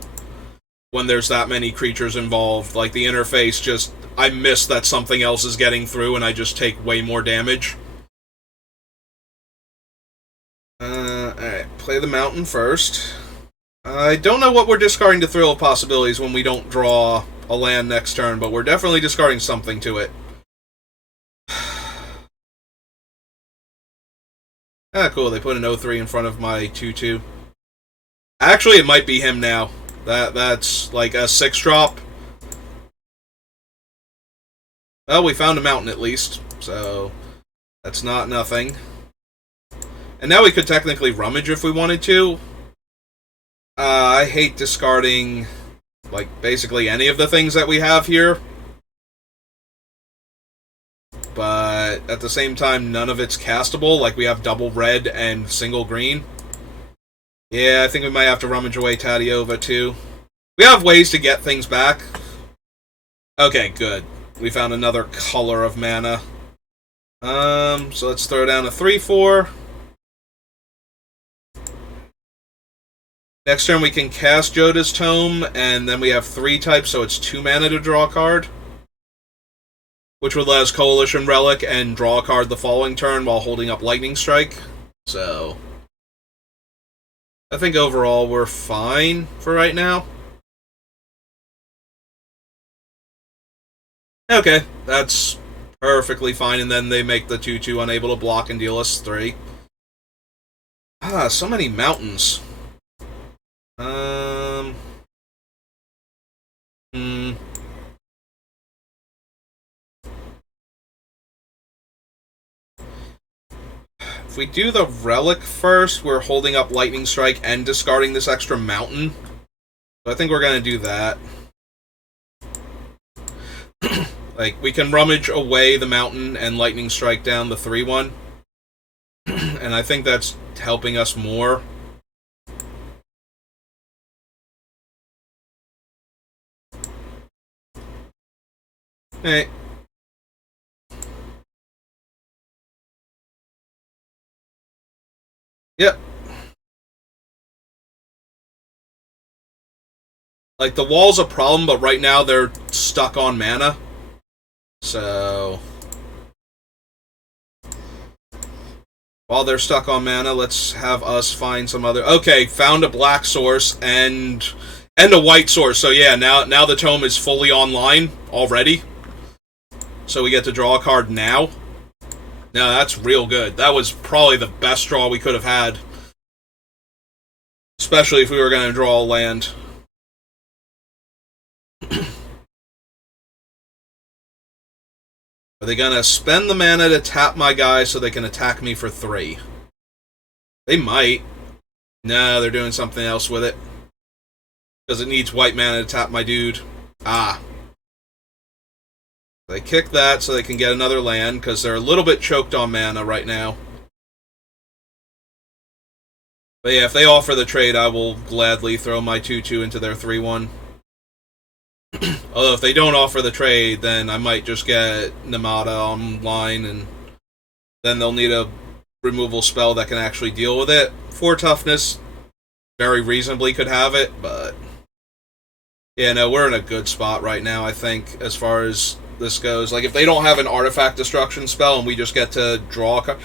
when there's that many creatures involved. Like, the interface just... I miss that something else is getting through and I just take way more damage. Alright, play the mountain first. I don't know what we're discarding to Thrill of Possibilities when we don't draw a land next turn, but we're definitely discarding something to it. Ah, cool, they put an 0-3 in front of my 2-2. Actually, it might be him now. That's like a 6-drop. Well, we found a mountain at least, so that's not nothing. And now we could technically rummage if we wanted to. I hate discarding, like, basically any of the things that we have here. But at the same time, none of it's castable. Like, we have double red and single green. Yeah, I think we might have to rummage away Tadiova, too. We have ways to get things back. Okay, good. We found another color of mana. So let's throw down a 3-4. Next turn we can cast Joda's Tome, and then we have 3 types, so it's 2 mana to draw a card. Which would let us Coalition Relic and draw a card the following turn while holding up Lightning Strike. So, I think overall we're fine for right now. Okay, that's perfectly fine, and then they make the 2-2 unable to block and deal us 3. Ah, so many mountains. If we do the Relic first, we're holding up Lightning Strike and discarding this extra mountain. So I think we're going to do that. Like, we can rummage away the mountain and Lightning Strike down the 3-1. And I think that's helping us more. Hey. Yep. Like, the wall's a problem, but right now they're stuck on mana. So, while they're stuck on mana, let's have us find some other... Okay, found a black source and a white source. So yeah, now the tome is fully online already. So we get to draw a card now. Now that's real good. That was probably the best draw we could have had. Especially if we were going to draw a land. Are they going to spend the mana to tap my guy so they can attack me for 3? They might. No, they're doing something else with it. Because it needs white mana to tap my dude. Ah. They kick that so they can get another land, because they're a little bit choked on mana right now. But yeah, if they offer the trade, I will gladly throw my 2-2 into their 3-1. Although if they don't offer the trade, then I might just get Namada online, and then they'll need a removal spell that can actually deal with it. 4 toughness, very reasonably could have it, but yeah, no, we're in a good spot right now, I think, as far as this goes. Like, if they don't have an artifact destruction spell and we just get to draw a card...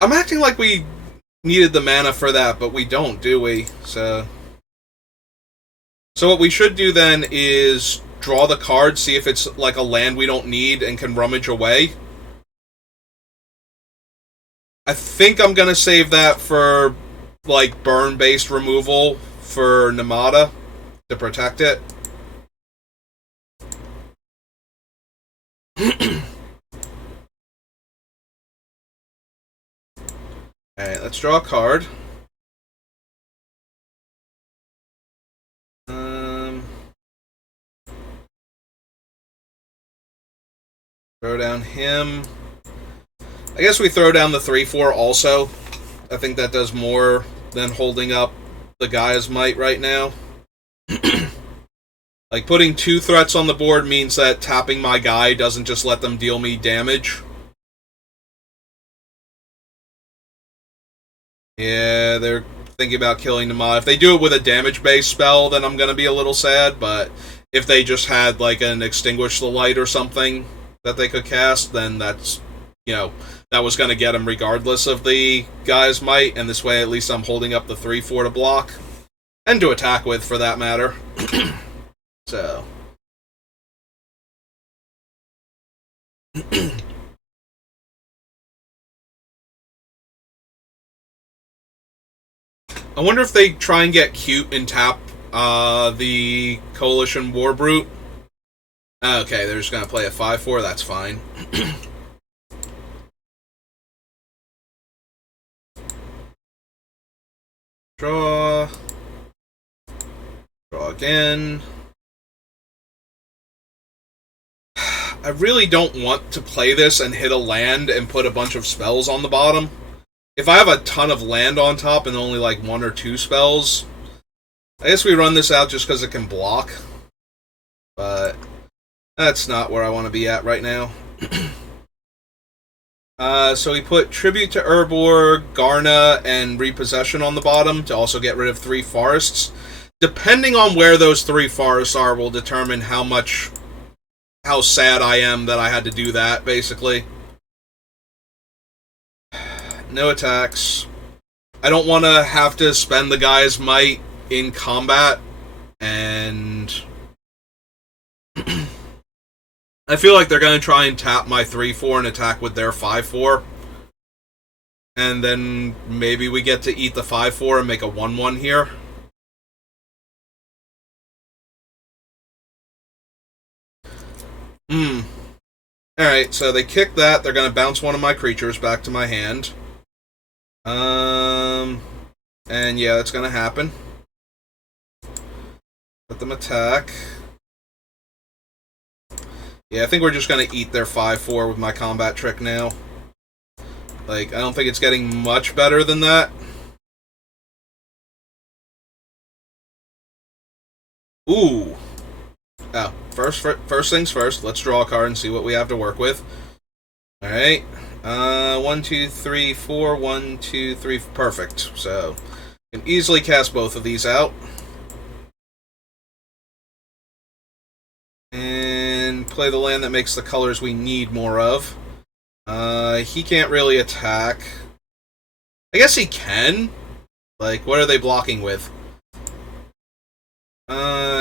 I'm acting like we needed the mana for that, but we don't, do we? So what we should do then is draw the card, see if it's like a land we don't need and can rummage away. I think I'm going to save that for, like, burn-based removal for Namada to protect it. Alright, let's draw a card. Throw down him. I guess we throw down the 3/4 also. I think that does more than holding up the Gaia's Might right now. Like, putting 2 threats on the board means that tapping my guy doesn't just let them deal me damage. Yeah, they're thinking about killing Namada. If they do it with a damage-based spell, then I'm gonna be a little sad, but if they just had, like, an Extinguish the Light or something that they could cast, then that's, you know, that was gonna get them regardless of the Gaia's Might, and this way at least I'm holding up the 3/4 to block. And to attack with, for that matter. So... I wonder if they try and get cute and tap the Coalition Warbrute. Okay, they're just going to play a 5/4, that's fine. Draw. Draw again. I really don't want to play this and hit a land and put a bunch of spells on the bottom. If I have a ton of land on top and only like 1 or 2 spells, I guess we run this out just because it can block. But that's not where I want to be at right now. So we put Tribute to Urborg, Garna, and Repossession on the bottom to also get rid of 3 forests. Depending on where those 3 forests are will determine how sad I am that I had to do that, basically. No attacks. I don't want to have to spend the Gaia's Might in combat, and I feel like they're going to try and tap my 3/4 and attack with their 5/4, and then maybe we get to eat the 5/4 and make a 1/1 here. Alright, so they kick that. They're going to bounce one of my creatures back to my hand. And yeah, that's gonna happen. Let them attack. Yeah, I think we're just gonna eat their 5/4 with my combat trick now. Like, I don't think it's getting much better than that. Ooh. Oh, first things first, let's draw a card and see what we have to work with. Alright. 1, 2, 3, 4. 1, 2, 3. Perfect. So, can easily cast both of these out. And play the land that makes the colors we need more of. He can't really attack. I guess he can. Like, what are they blocking with?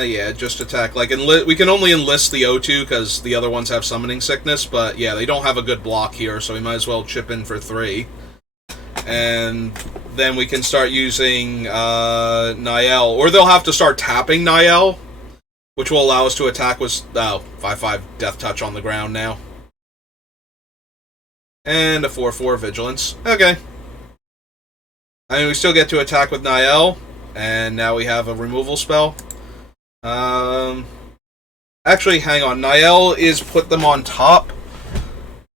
Yeah, just attack. Like, we can only enlist the O2 because the other ones have summoning sickness, but yeah, they don't have a good block here, so we might as well chip in for 3. And then we can start using Niall, or they'll have to start tapping Niall, which will allow us to attack with 5/5 Death Touch on the ground now. And a 4/4 Vigilance. Okay. I mean, we still get to attack with Niall, and now we have a removal spell. Actually, hang on. Niall is put them on top.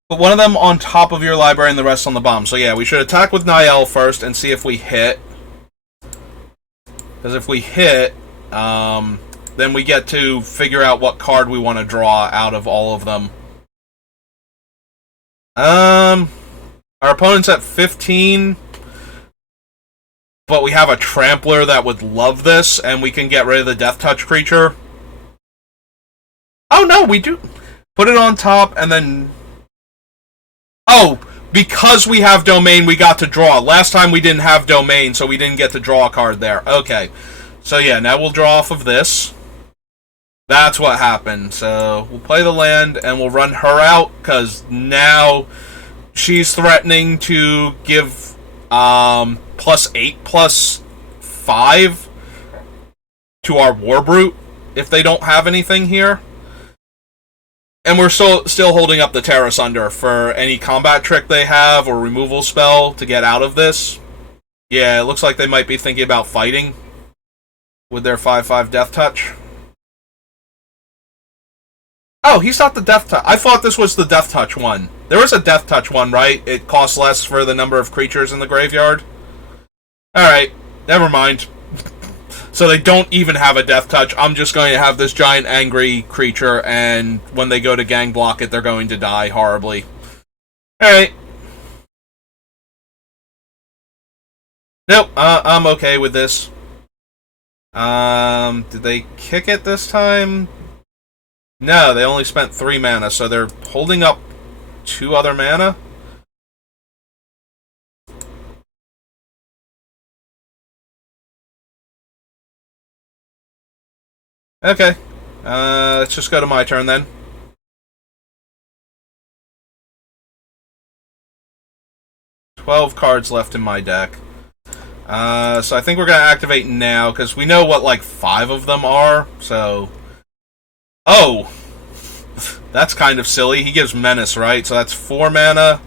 Put one of them on top of your library and the rest on the bottom. So yeah, we should attack with Niall first and see if we hit. Because if we hit, then we get to figure out what card we want to draw out of all of them. Our opponent's at 15, but we have a Trampler that would love this, and we can get rid of the Death Touch creature. Oh, no, we do. Put it on top, and then... Oh, because we have Domain, we got to draw. Last time we didn't have Domain, so we didn't get to draw a card there. Okay. So, yeah, now we'll draw off of this. That's what happened. So, we'll play the land, and we'll run her out, because now she's threatening to give +8/+5 to our War Brute if they don't have anything here. And we're still holding up the Terra Sunder for any combat trick they have or removal spell to get out of this. Yeah, it looks like they might be thinking about fighting with their 5/5 Death Touch. Oh, he's not the Death Touch. I thought this was the Death Touch one. There was a Death Touch one, right? It costs less for the number of creatures in the graveyard. Alright, never mind. So they don't even have a Death Touch. I'm just going to have this giant angry creature, and when they go to gang block it, they're going to die horribly. Alright. Nope, I'm okay with this. Did they kick it this time? No, they only spent 3 mana, so they're holding up 2 other mana? Okay. Let's just go to my turn then. "12 cards left in my deck. So I think we're going to activate now, because we know what, like, 5 of them are, so... Oh! That's kind of silly. He gives Menace, right? So that's 4 mana.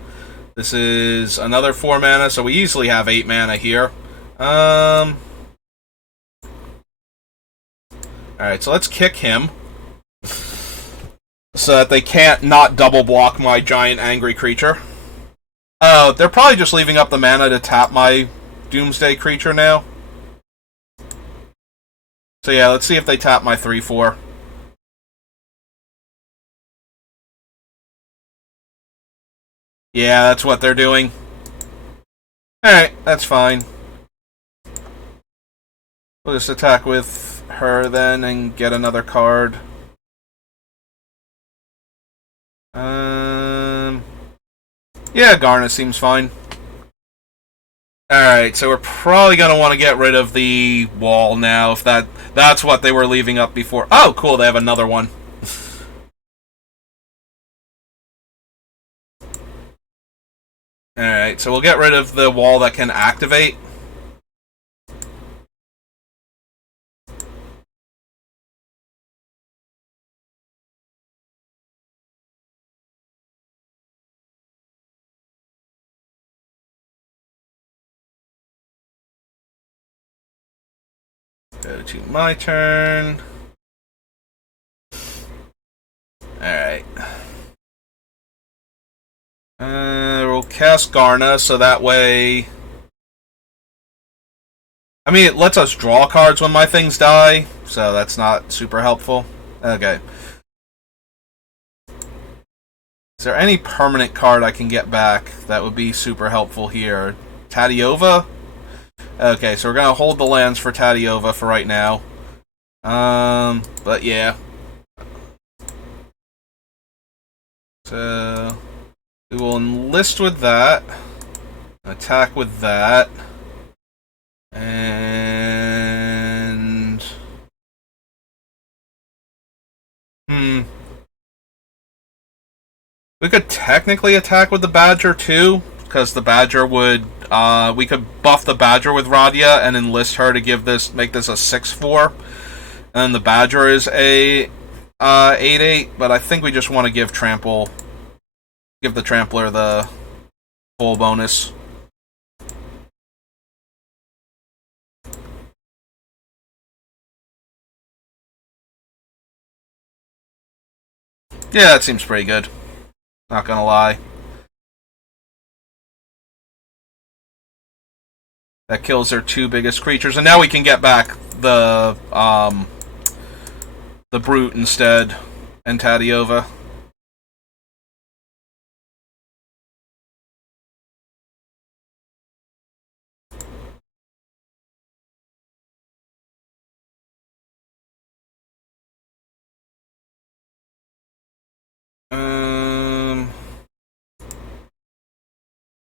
This is another 4 mana, so we easily have 8 mana here. Alright, so let's kick him. So that they can't not double block my giant angry creature. They're probably just leaving up the mana to tap my Doomsday creature now. So yeah, let's see if they tap my 3/4. Yeah, that's what they're doing. Alright, that's fine. We'll just attack with her then and get another card. Yeah, Garna seems fine. Alright, so we're probably going to want to get rid of the wall now, if that's what they were leaving up before. Oh, cool, they have another one. Alright, so we'll get rid of the wall that can activate. Go to my turn. Alright. We'll cast Garna, so that way... I mean, it lets us draw cards when my things die, so that's not super helpful. Okay. Is there any permanent card I can get back that would be super helpful here? Tadiova? Okay, so we're going to hold the lands for Tadiova for right now. But yeah. So... we will enlist with that. Attack with that. And... we could technically attack with the Badger too, because the Badger would... we could buff the Badger with Radia and enlist her to make this a 6/4. And then the Badger is a 8/8, but I think we just want to give the Trampler the full bonus. Yeah, that seems pretty good. Not gonna lie. That kills their 2 biggest creatures, and now we can get back the Brute instead, and Tadiova.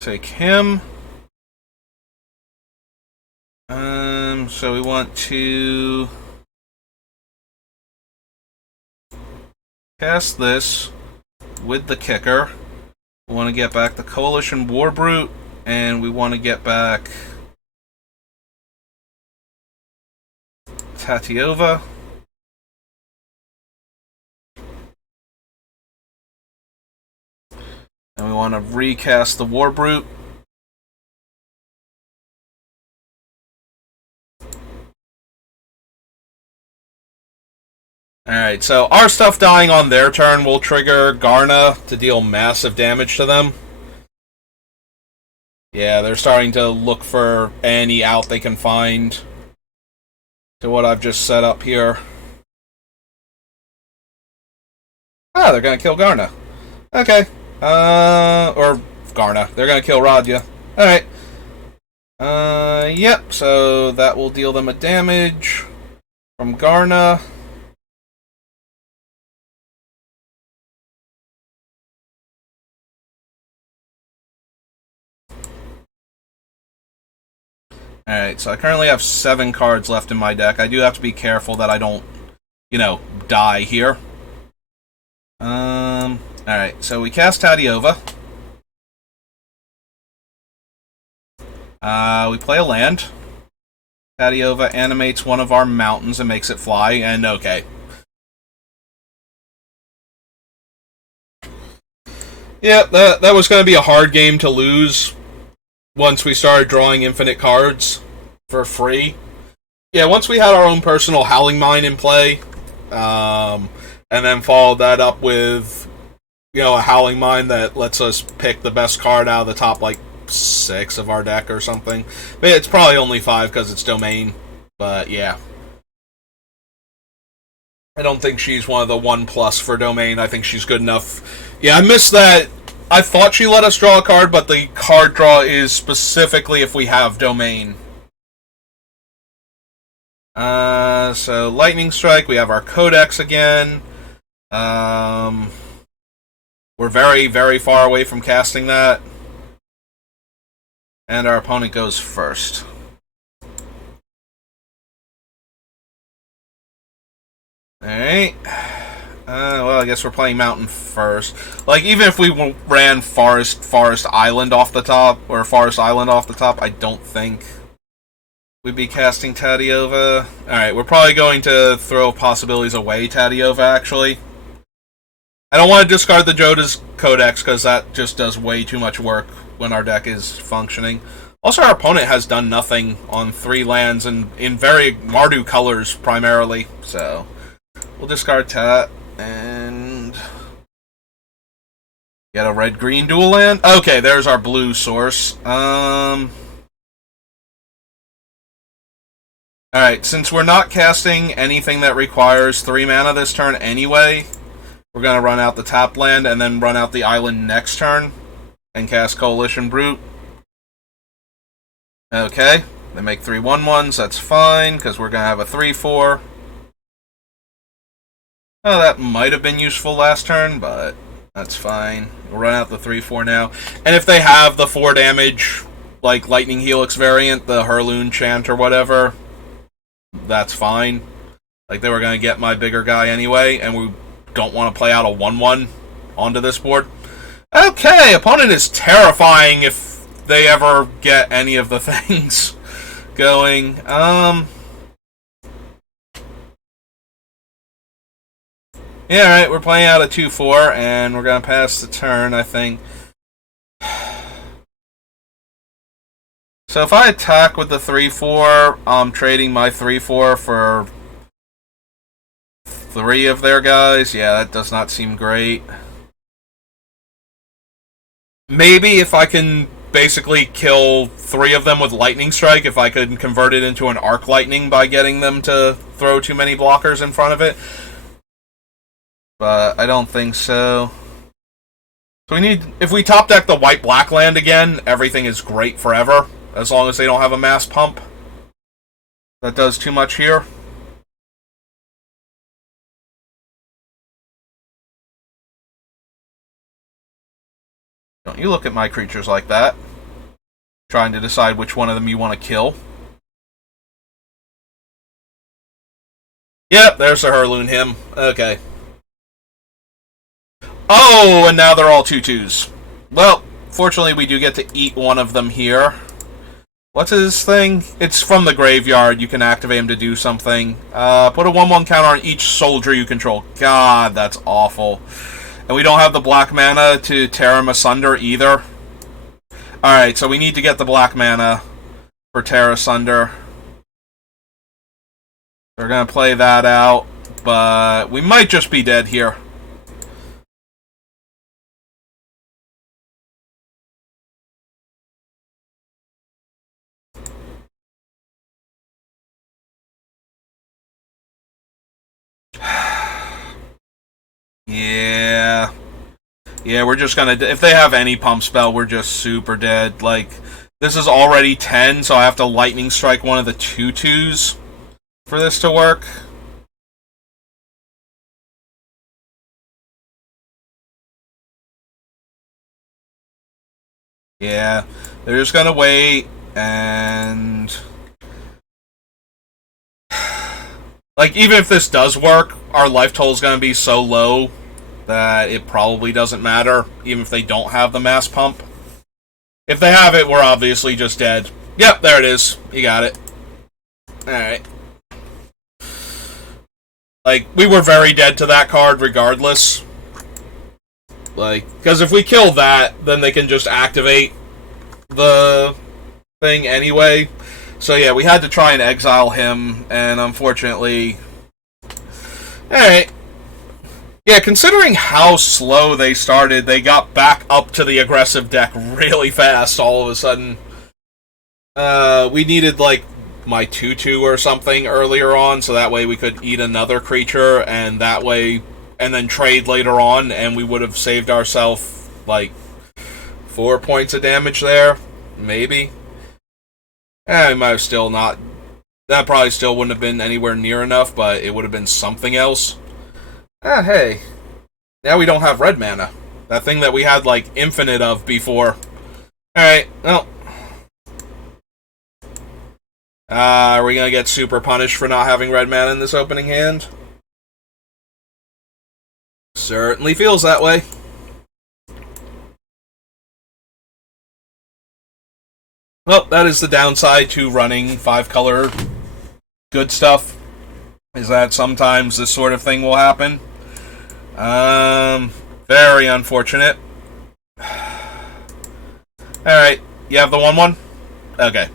take him. So we want to cast this with the kicker. We want to get back the Coalition War Brute, and we want to get back Tatiova. And we want to recast the War Brute. Alright, so our stuff dying on their turn will trigger Garna to deal massive damage to them. Yeah, they're starting to look for any out they can find to what I've just set up here. Ah, they're gonna kill Garna. Okay. Or Garna. They're gonna kill Radya. Alright. Yep, so that will deal them a damage from Garna. Alright, so I currently have 7 cards left in my deck. I do have to be careful that I don't, die here. Alright, so we cast Tatiova. We play a land. Tatiova animates one of our mountains and makes it fly, and okay. Yeah, that was going to be a hard game to lose once we started drawing infinite cards for free. Yeah, once we had our own personal Howling Mine in play, and then followed that up with, a Howling Mine that lets us pick the best card out of the top, 6 of our deck or something. But it's probably only 5 because it's Domain, but yeah. I don't think she's one of the 1+ for Domain. I think she's good enough. Yeah, I missed that. I thought she let us draw a card, but the card draw is specifically if we have Domain. So Lightning Strike, we have our Codex again. We're very, very far away from casting that. And our opponent goes first. Alright. Well, I guess we're playing Mountain first. Even if we ran Forest Island off the top, or Forest Island off the top, I don't think we'd be casting Tatiova. Alright, we're probably going to throw possibilities away, Tatiova, actually. I don't want to discard the Joda's Codex, because that just does way too much work when our deck is functioning. Also, our opponent has done nothing on 3 lands, and in very Mardu colors, primarily, so we'll discard Tat, and get a red-green dual land. Okay, there's our blue source. Alright, since we're not casting anything that requires 3 mana this turn anyway, we're going to run out the tap land and then run out the island next turn and cast Coalition Brute. Okay, they make 3 1/1s, that's fine, because we're going to have a 3/4. Oh, that might have been useful last turn, but that's fine. We'll run out the 3/4 now. And if they have the 4 damage, Lightning Helix variant, the Hurloon Chant or whatever, that's fine. They were going to get my bigger guy anyway, and we don't want to play out a 1/1 onto this board. Okay, opponent is terrifying if they ever get any of the things going. Yeah, alright, we're playing out a 2/4, and we're going to pass the turn, I think. So if I attack with the 3/4, I'm trading my 3/4 for 3 of their guys. Yeah, that does not seem great. Maybe if I can basically kill 3 of them with Lightning Strike, if I could convert it into an Arc Lightning by getting them to throw too many blockers in front of it. But I don't think so. So if we top deck the white-black land again, everything is great forever, as long as they don't have a mass pump. That does too much here. Don't you look at my creatures like that. trying to decide which one of them you want to kill. Yep, there's the Herloon him. Okay. Oh, and now they're all 2/2s. Well, fortunately we do get to eat one of them here. What's his thing? It's from the graveyard. You can activate him to do something. Put a 1/1 counter on each soldier you control. God, that's awful. And we don't have the black mana to tear him asunder either. Alright, so we need to get the black mana for tear asunder. We're going to play that out, but we might just be dead here. Yeah. Yeah, we're just gonna... If they have any pump spell, we're just super dead. Like, this is already 10, so I have to lightning strike one of the 2/2s for this to work. Yeah, they're just gonna wait, and... Like, even if this does work, our life total is gonna be so low that it probably doesn't matter, even if they don't have the mass pump. If they have it, we're obviously just dead. Yep, there it is. You got it. Alright. Like, we were very dead to that card regardless. Like, because if we kill that, then they can just activate the thing anyway. So yeah, we had to try and exile him, and unfortunately... Alright. Yeah, considering how slow they started, they got back up to the aggressive deck really fast all of a sudden. We needed, like, my 2/2 or something earlier on, so that way we could eat another creature, and that way... And then trade later on, and we would have saved ourselves, like, 4 points of damage there. Maybe. We might have still not... That probably still wouldn't have been anywhere near enough, but it would have been something else. Hey. Now we don't have red mana. That thing that we had, like, infinite of before. Alright, well. Are we gonna get super punished for not having red mana in this opening hand? Certainly feels that way. Well, that is the downside to running 5-color good stuff, is that sometimes this sort of thing will happen. Very unfortunate. Alright, you have the 1/1? Okay.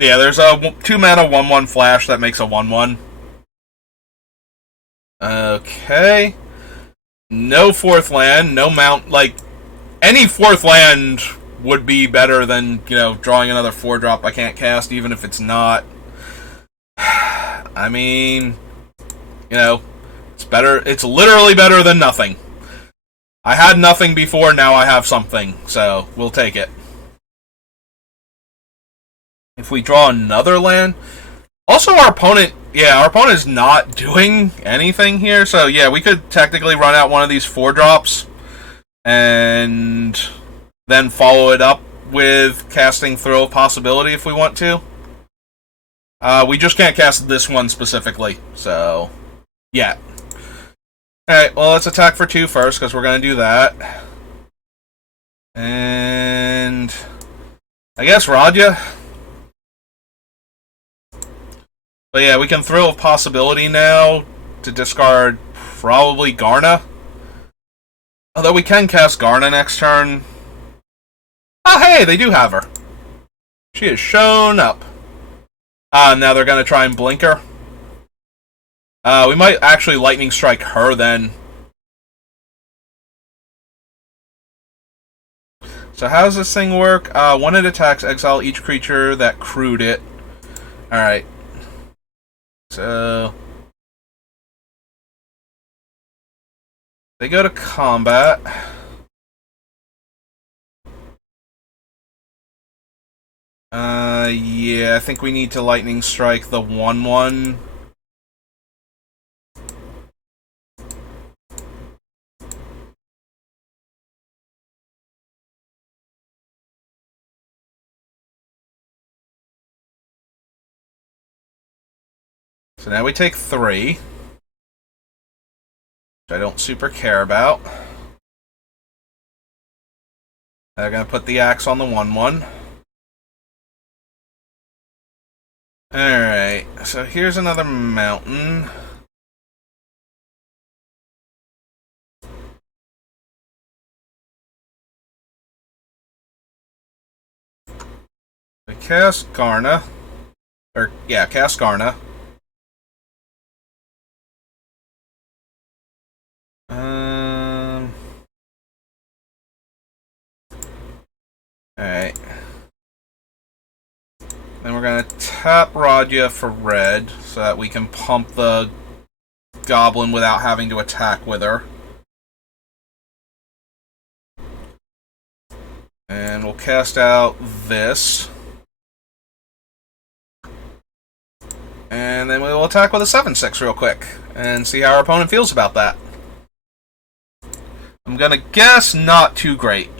Yeah, there's a 2-mana 1/1 flash that makes a 1/1. Okay. No 4th land, no mount, like, any 4th land would be better than, you know, drawing another 4-drop I can't cast, even if it's not. I mean, you know, it's better, it's literally better than nothing. I had nothing before, now I have something, so we'll take it. If we draw another land... Also, our opponent is not doing anything here, so yeah, we could technically run out one of these 4-drops and then follow it up with casting Thrill of Possibility if we want to. We just can't cast this one specifically, so yeah. Alright, well, let's attack for 2 first, because we're going to do that. And I guess Radya. But yeah, we can Thrill of Possibility now to discard probably Garna. Although we can cast Garna next turn. Oh, hey, they do have her. She has shown up. Now they're going to try and blink her. We might actually Lightning Strike her then. So how does this thing work? When it attacks, exile each creature that crewed it. Alright. So they go to combat. Yeah, I think we need to Lightning Strike the 1/1. So now we take 3. Which I don't super care about. They're going to put the axe on the 1/1. Alright, so here's another mountain. We cast Garna. Cast Garna. Alright. Then we're gonna tap Radya for red, so that we can pump the goblin without having to attack with her. And we'll cast out this. And then we will attack with a 7/6 real quick, and see how our opponent feels about that. I'm gonna guess not too great.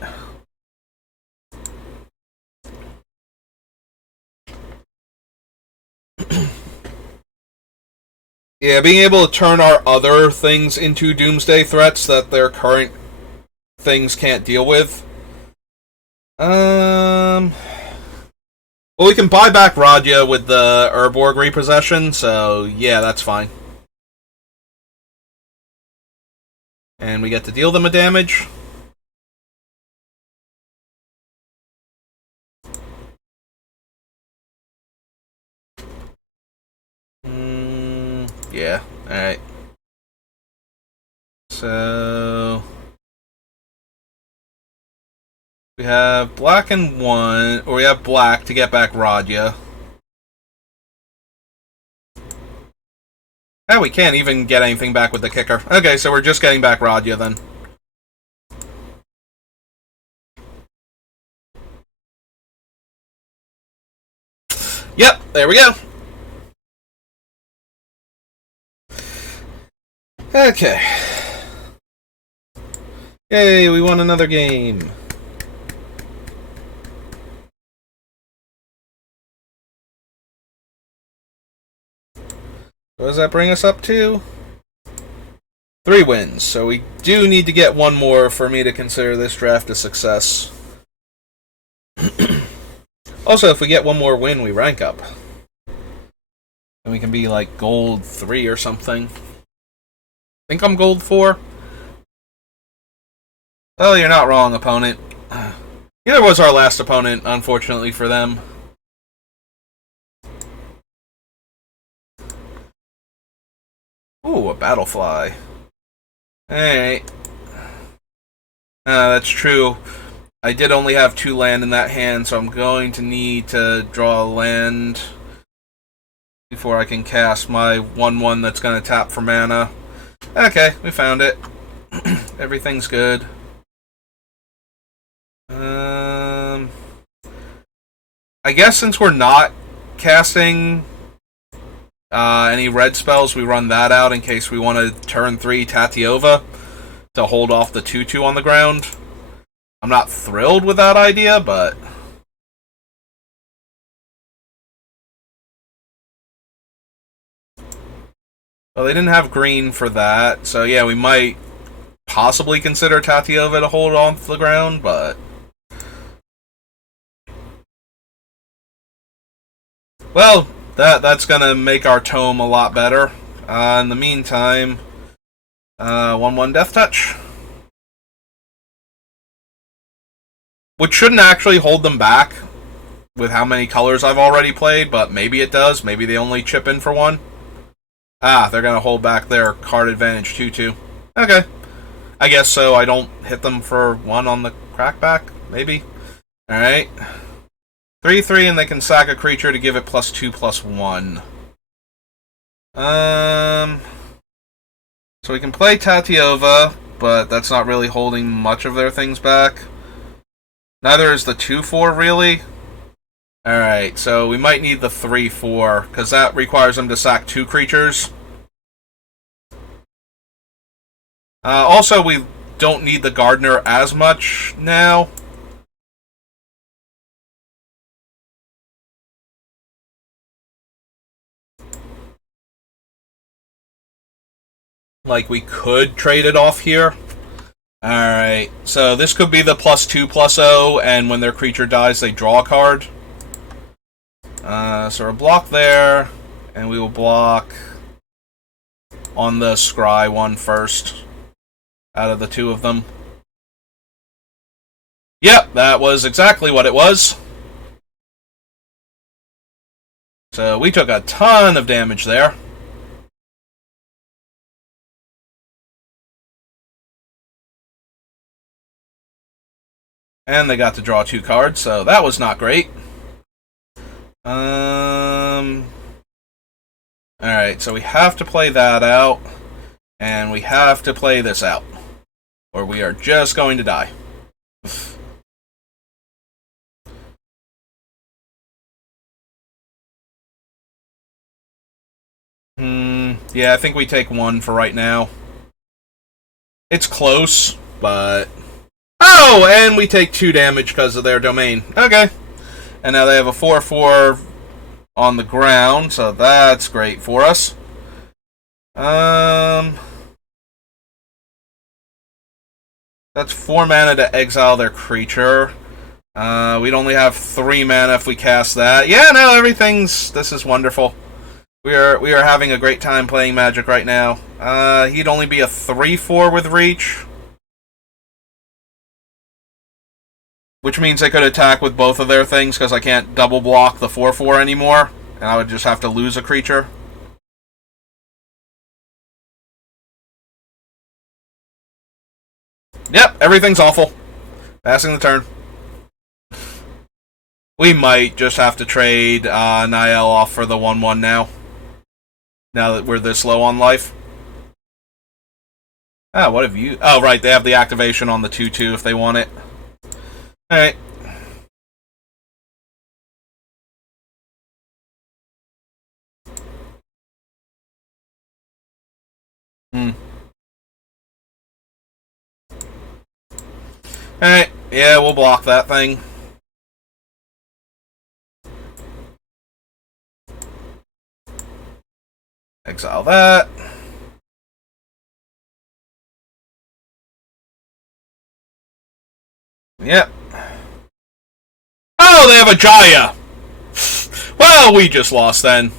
Yeah, being able to turn our other things into doomsday threats that their current things can't deal with. Well, we can buy back Radya with the Urborg repossession, so yeah, that's fine. And we get to deal them a damage. Yeah, alright. So we have black and 1, or we have black to get back Radya. Oh, we can't even get anything back with the kicker. Okay, so we're just getting back Radya then. Yep, there we go. Okay. Yay, we won another game. What does that bring us up to? 3 wins, so we do need to get 1 more for me to consider this draft a success. Also, if we get 1 more win, we rank up. And we can be like gold 3 or something. I think I'm gold 4. Well, you're not wrong, opponent. Neither was our last opponent, unfortunately for them. Ooh, a battlefly. Alright. That's true. I did only have 2 land in that hand, so I'm going to need to draw a land before I can cast my 1/1 that's going to tap for mana. Okay, we found it. Everything's good. I guess since we're not casting any red spells, we run that out in case we want to turn 3 Tatiova to hold off the 2/2 on the ground. I'm not thrilled with that idea, but well, they didn't have green for that, so yeah, we might possibly consider Tatiova to hold on to the ground, but well, that's gonna make our tome a lot better. In the meantime, 1/1 Death Touch, which shouldn't actually hold them back with how many colors I've already played, but maybe it does. Maybe they only chip in for 1. They're gonna hold back their card advantage 2/2. Okay, I guess so. I don't hit them for 1 on the crackback. Maybe. All right. 3/3, and they can sack a creature to give it +2/+1. So we can play Tatiova, but that's not really holding much of their things back. Neither is the 2/4 really. Alright, so we might need the 3/4, because that requires them to sack 2 creatures. Also, we don't need the Gardener as much now. Like, we could trade it off here. Alright, so this could be the +2/+0, and when their creature dies, they draw a card. So we'll block there, and we will block on the Scry one first, out of the two of them. Yep, that was exactly what it was. So we took a ton of damage there. And they got to draw 2 cards, so that was not great. Alright, so we have to play that out. And we have to play this out. Or we are just going to die. Yeah, I think we take 1 for right now. It's close, but... Oh, and we take 2 damage because of their domain. Okay. And now they have a 4/4 on the ground, so that's great for us. That's 4 mana to exile their creature. We'd only have 3 mana if we cast that. Yeah, no, this is wonderful. We are having a great time playing Magic right now. He'd only be a 3/4 with reach, which means they could attack with both of their things because I can't double block the 4/4 anymore, and I would just have to lose a creature. Yep, everything's awful. Passing the turn. We might just have to trade Niall off for the 1/1 now. Now that we're this low on life. Ah, what have you... Oh, right, they have the activation on the 2/2 if they want it. Alright. Alright, yeah, we'll block that thing. Exile that. Yep. Oh, they have a Jaya! Well, we just lost then.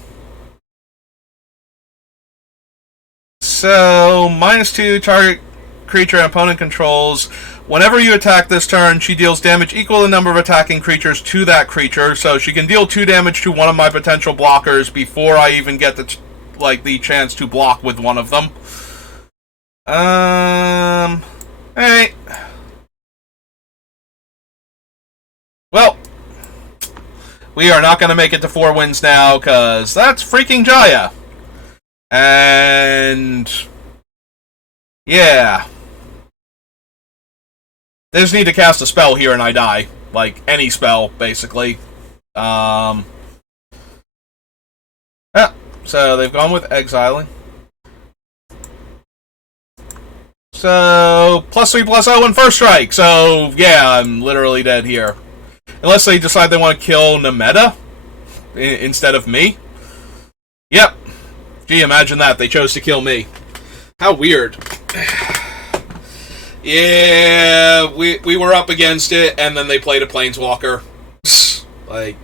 So, -2, target creature opponent controls. Whenever you attack this turn, she deals damage equal to the number of attacking creatures to that creature. So she can deal 2 damage to one of my potential blockers before I even get the chance to block with one of them. Alright. Well, we are not going to make it to 4 wins now, because that's freaking Jaya. And... yeah. They just need to cast a spell here and I die. Like, any spell, basically. Yeah, so they've gone with exiling. So, +3/+0 and first strike. So, yeah, I'm literally dead here. Unless they decide they want to kill Nemeta instead of me. Yep. Gee, imagine that. They chose to kill me. How weird. Yeah, we were up against it, and then they played a Planeswalker. Like...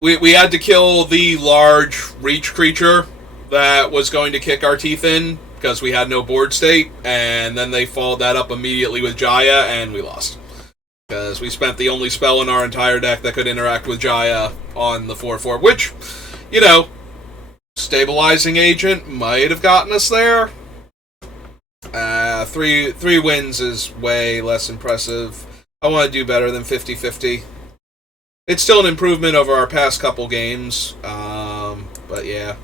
We had to kill the large reach creature that was going to kick our teeth in, because we had no board state, and then they followed that up immediately with Jaya, and we lost. Because we spent the only spell in our entire deck that could interact with Jaya on the 4/4, which, you know, Stabilizing Agent might have gotten us there. 3 wins is way less impressive. I want to do better than 50-50. It's still an improvement over our past couple games, but yeah.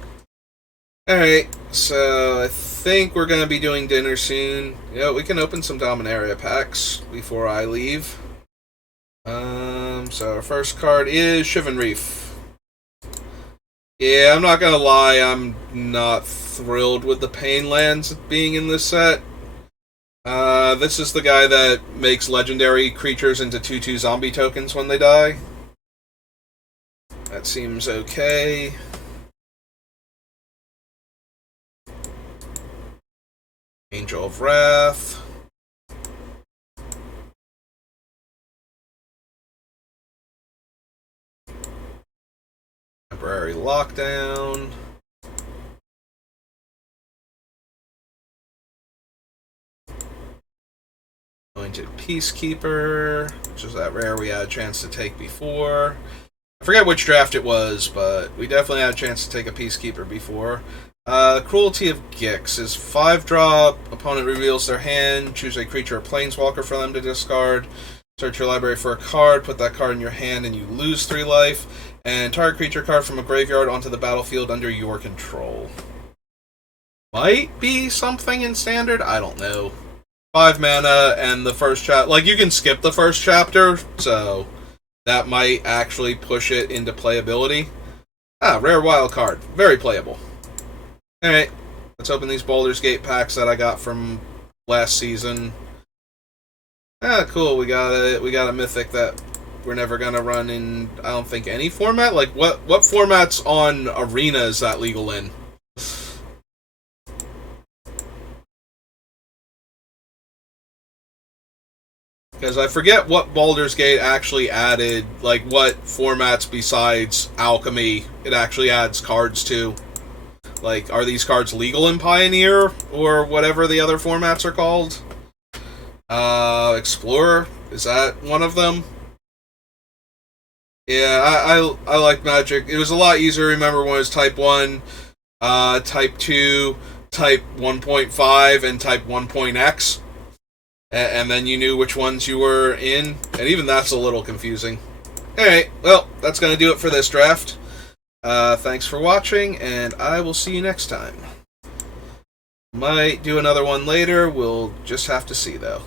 Alright, so I think we're going to be doing dinner soon. Yeah, we can open some Dominaria packs before I leave. So our first card is Shivan Reef. Yeah, I'm not gonna lie, I'm not thrilled with the Pain lands being in this set. This is the guy that makes legendary creatures into 2/2 zombie tokens when they die. That seems okay. Angel of Wrath. Temporary Lockdown. Anointed Peacekeeper, which is that rare we had a chance to take before. I forget which draft it was, but we definitely had a chance to take a Peacekeeper before. Cruelty of Gix is 5-drop. Opponent reveals their hand. Choose a creature or planeswalker for them to discard. Search your library for a card. Put that card in your hand and you lose 3 life. And target creature card from a graveyard onto the battlefield under your control. Might be something in Standard? I don't know. 5 mana and the first chapter. Like, you can skip the first chapter, so that might actually push it into playability. Rare wild card. Very playable. Alright, let's open these Baldur's Gate packs that I got from last season. Cool, we got a mythic that we're never gonna run in, I don't think, any format? Like, what formats on Arena is that legal in? Because I forget what Baldur's Gate actually added, like, what formats besides Alchemy it actually adds cards to. Like, are these cards legal in Pioneer, or whatever the other formats are called? Explorer? Is that one of them? Yeah, I like Magic. It was a lot easier to remember when it was Type 1, Type 2, Type 1.5, and Type 1.x. And then you knew which ones you were in, and even that's a little confusing. Alright, well, that's going to do it for this draft. Thanks for watching, and I will see you next time. Might do another one later, we'll just have to see, though.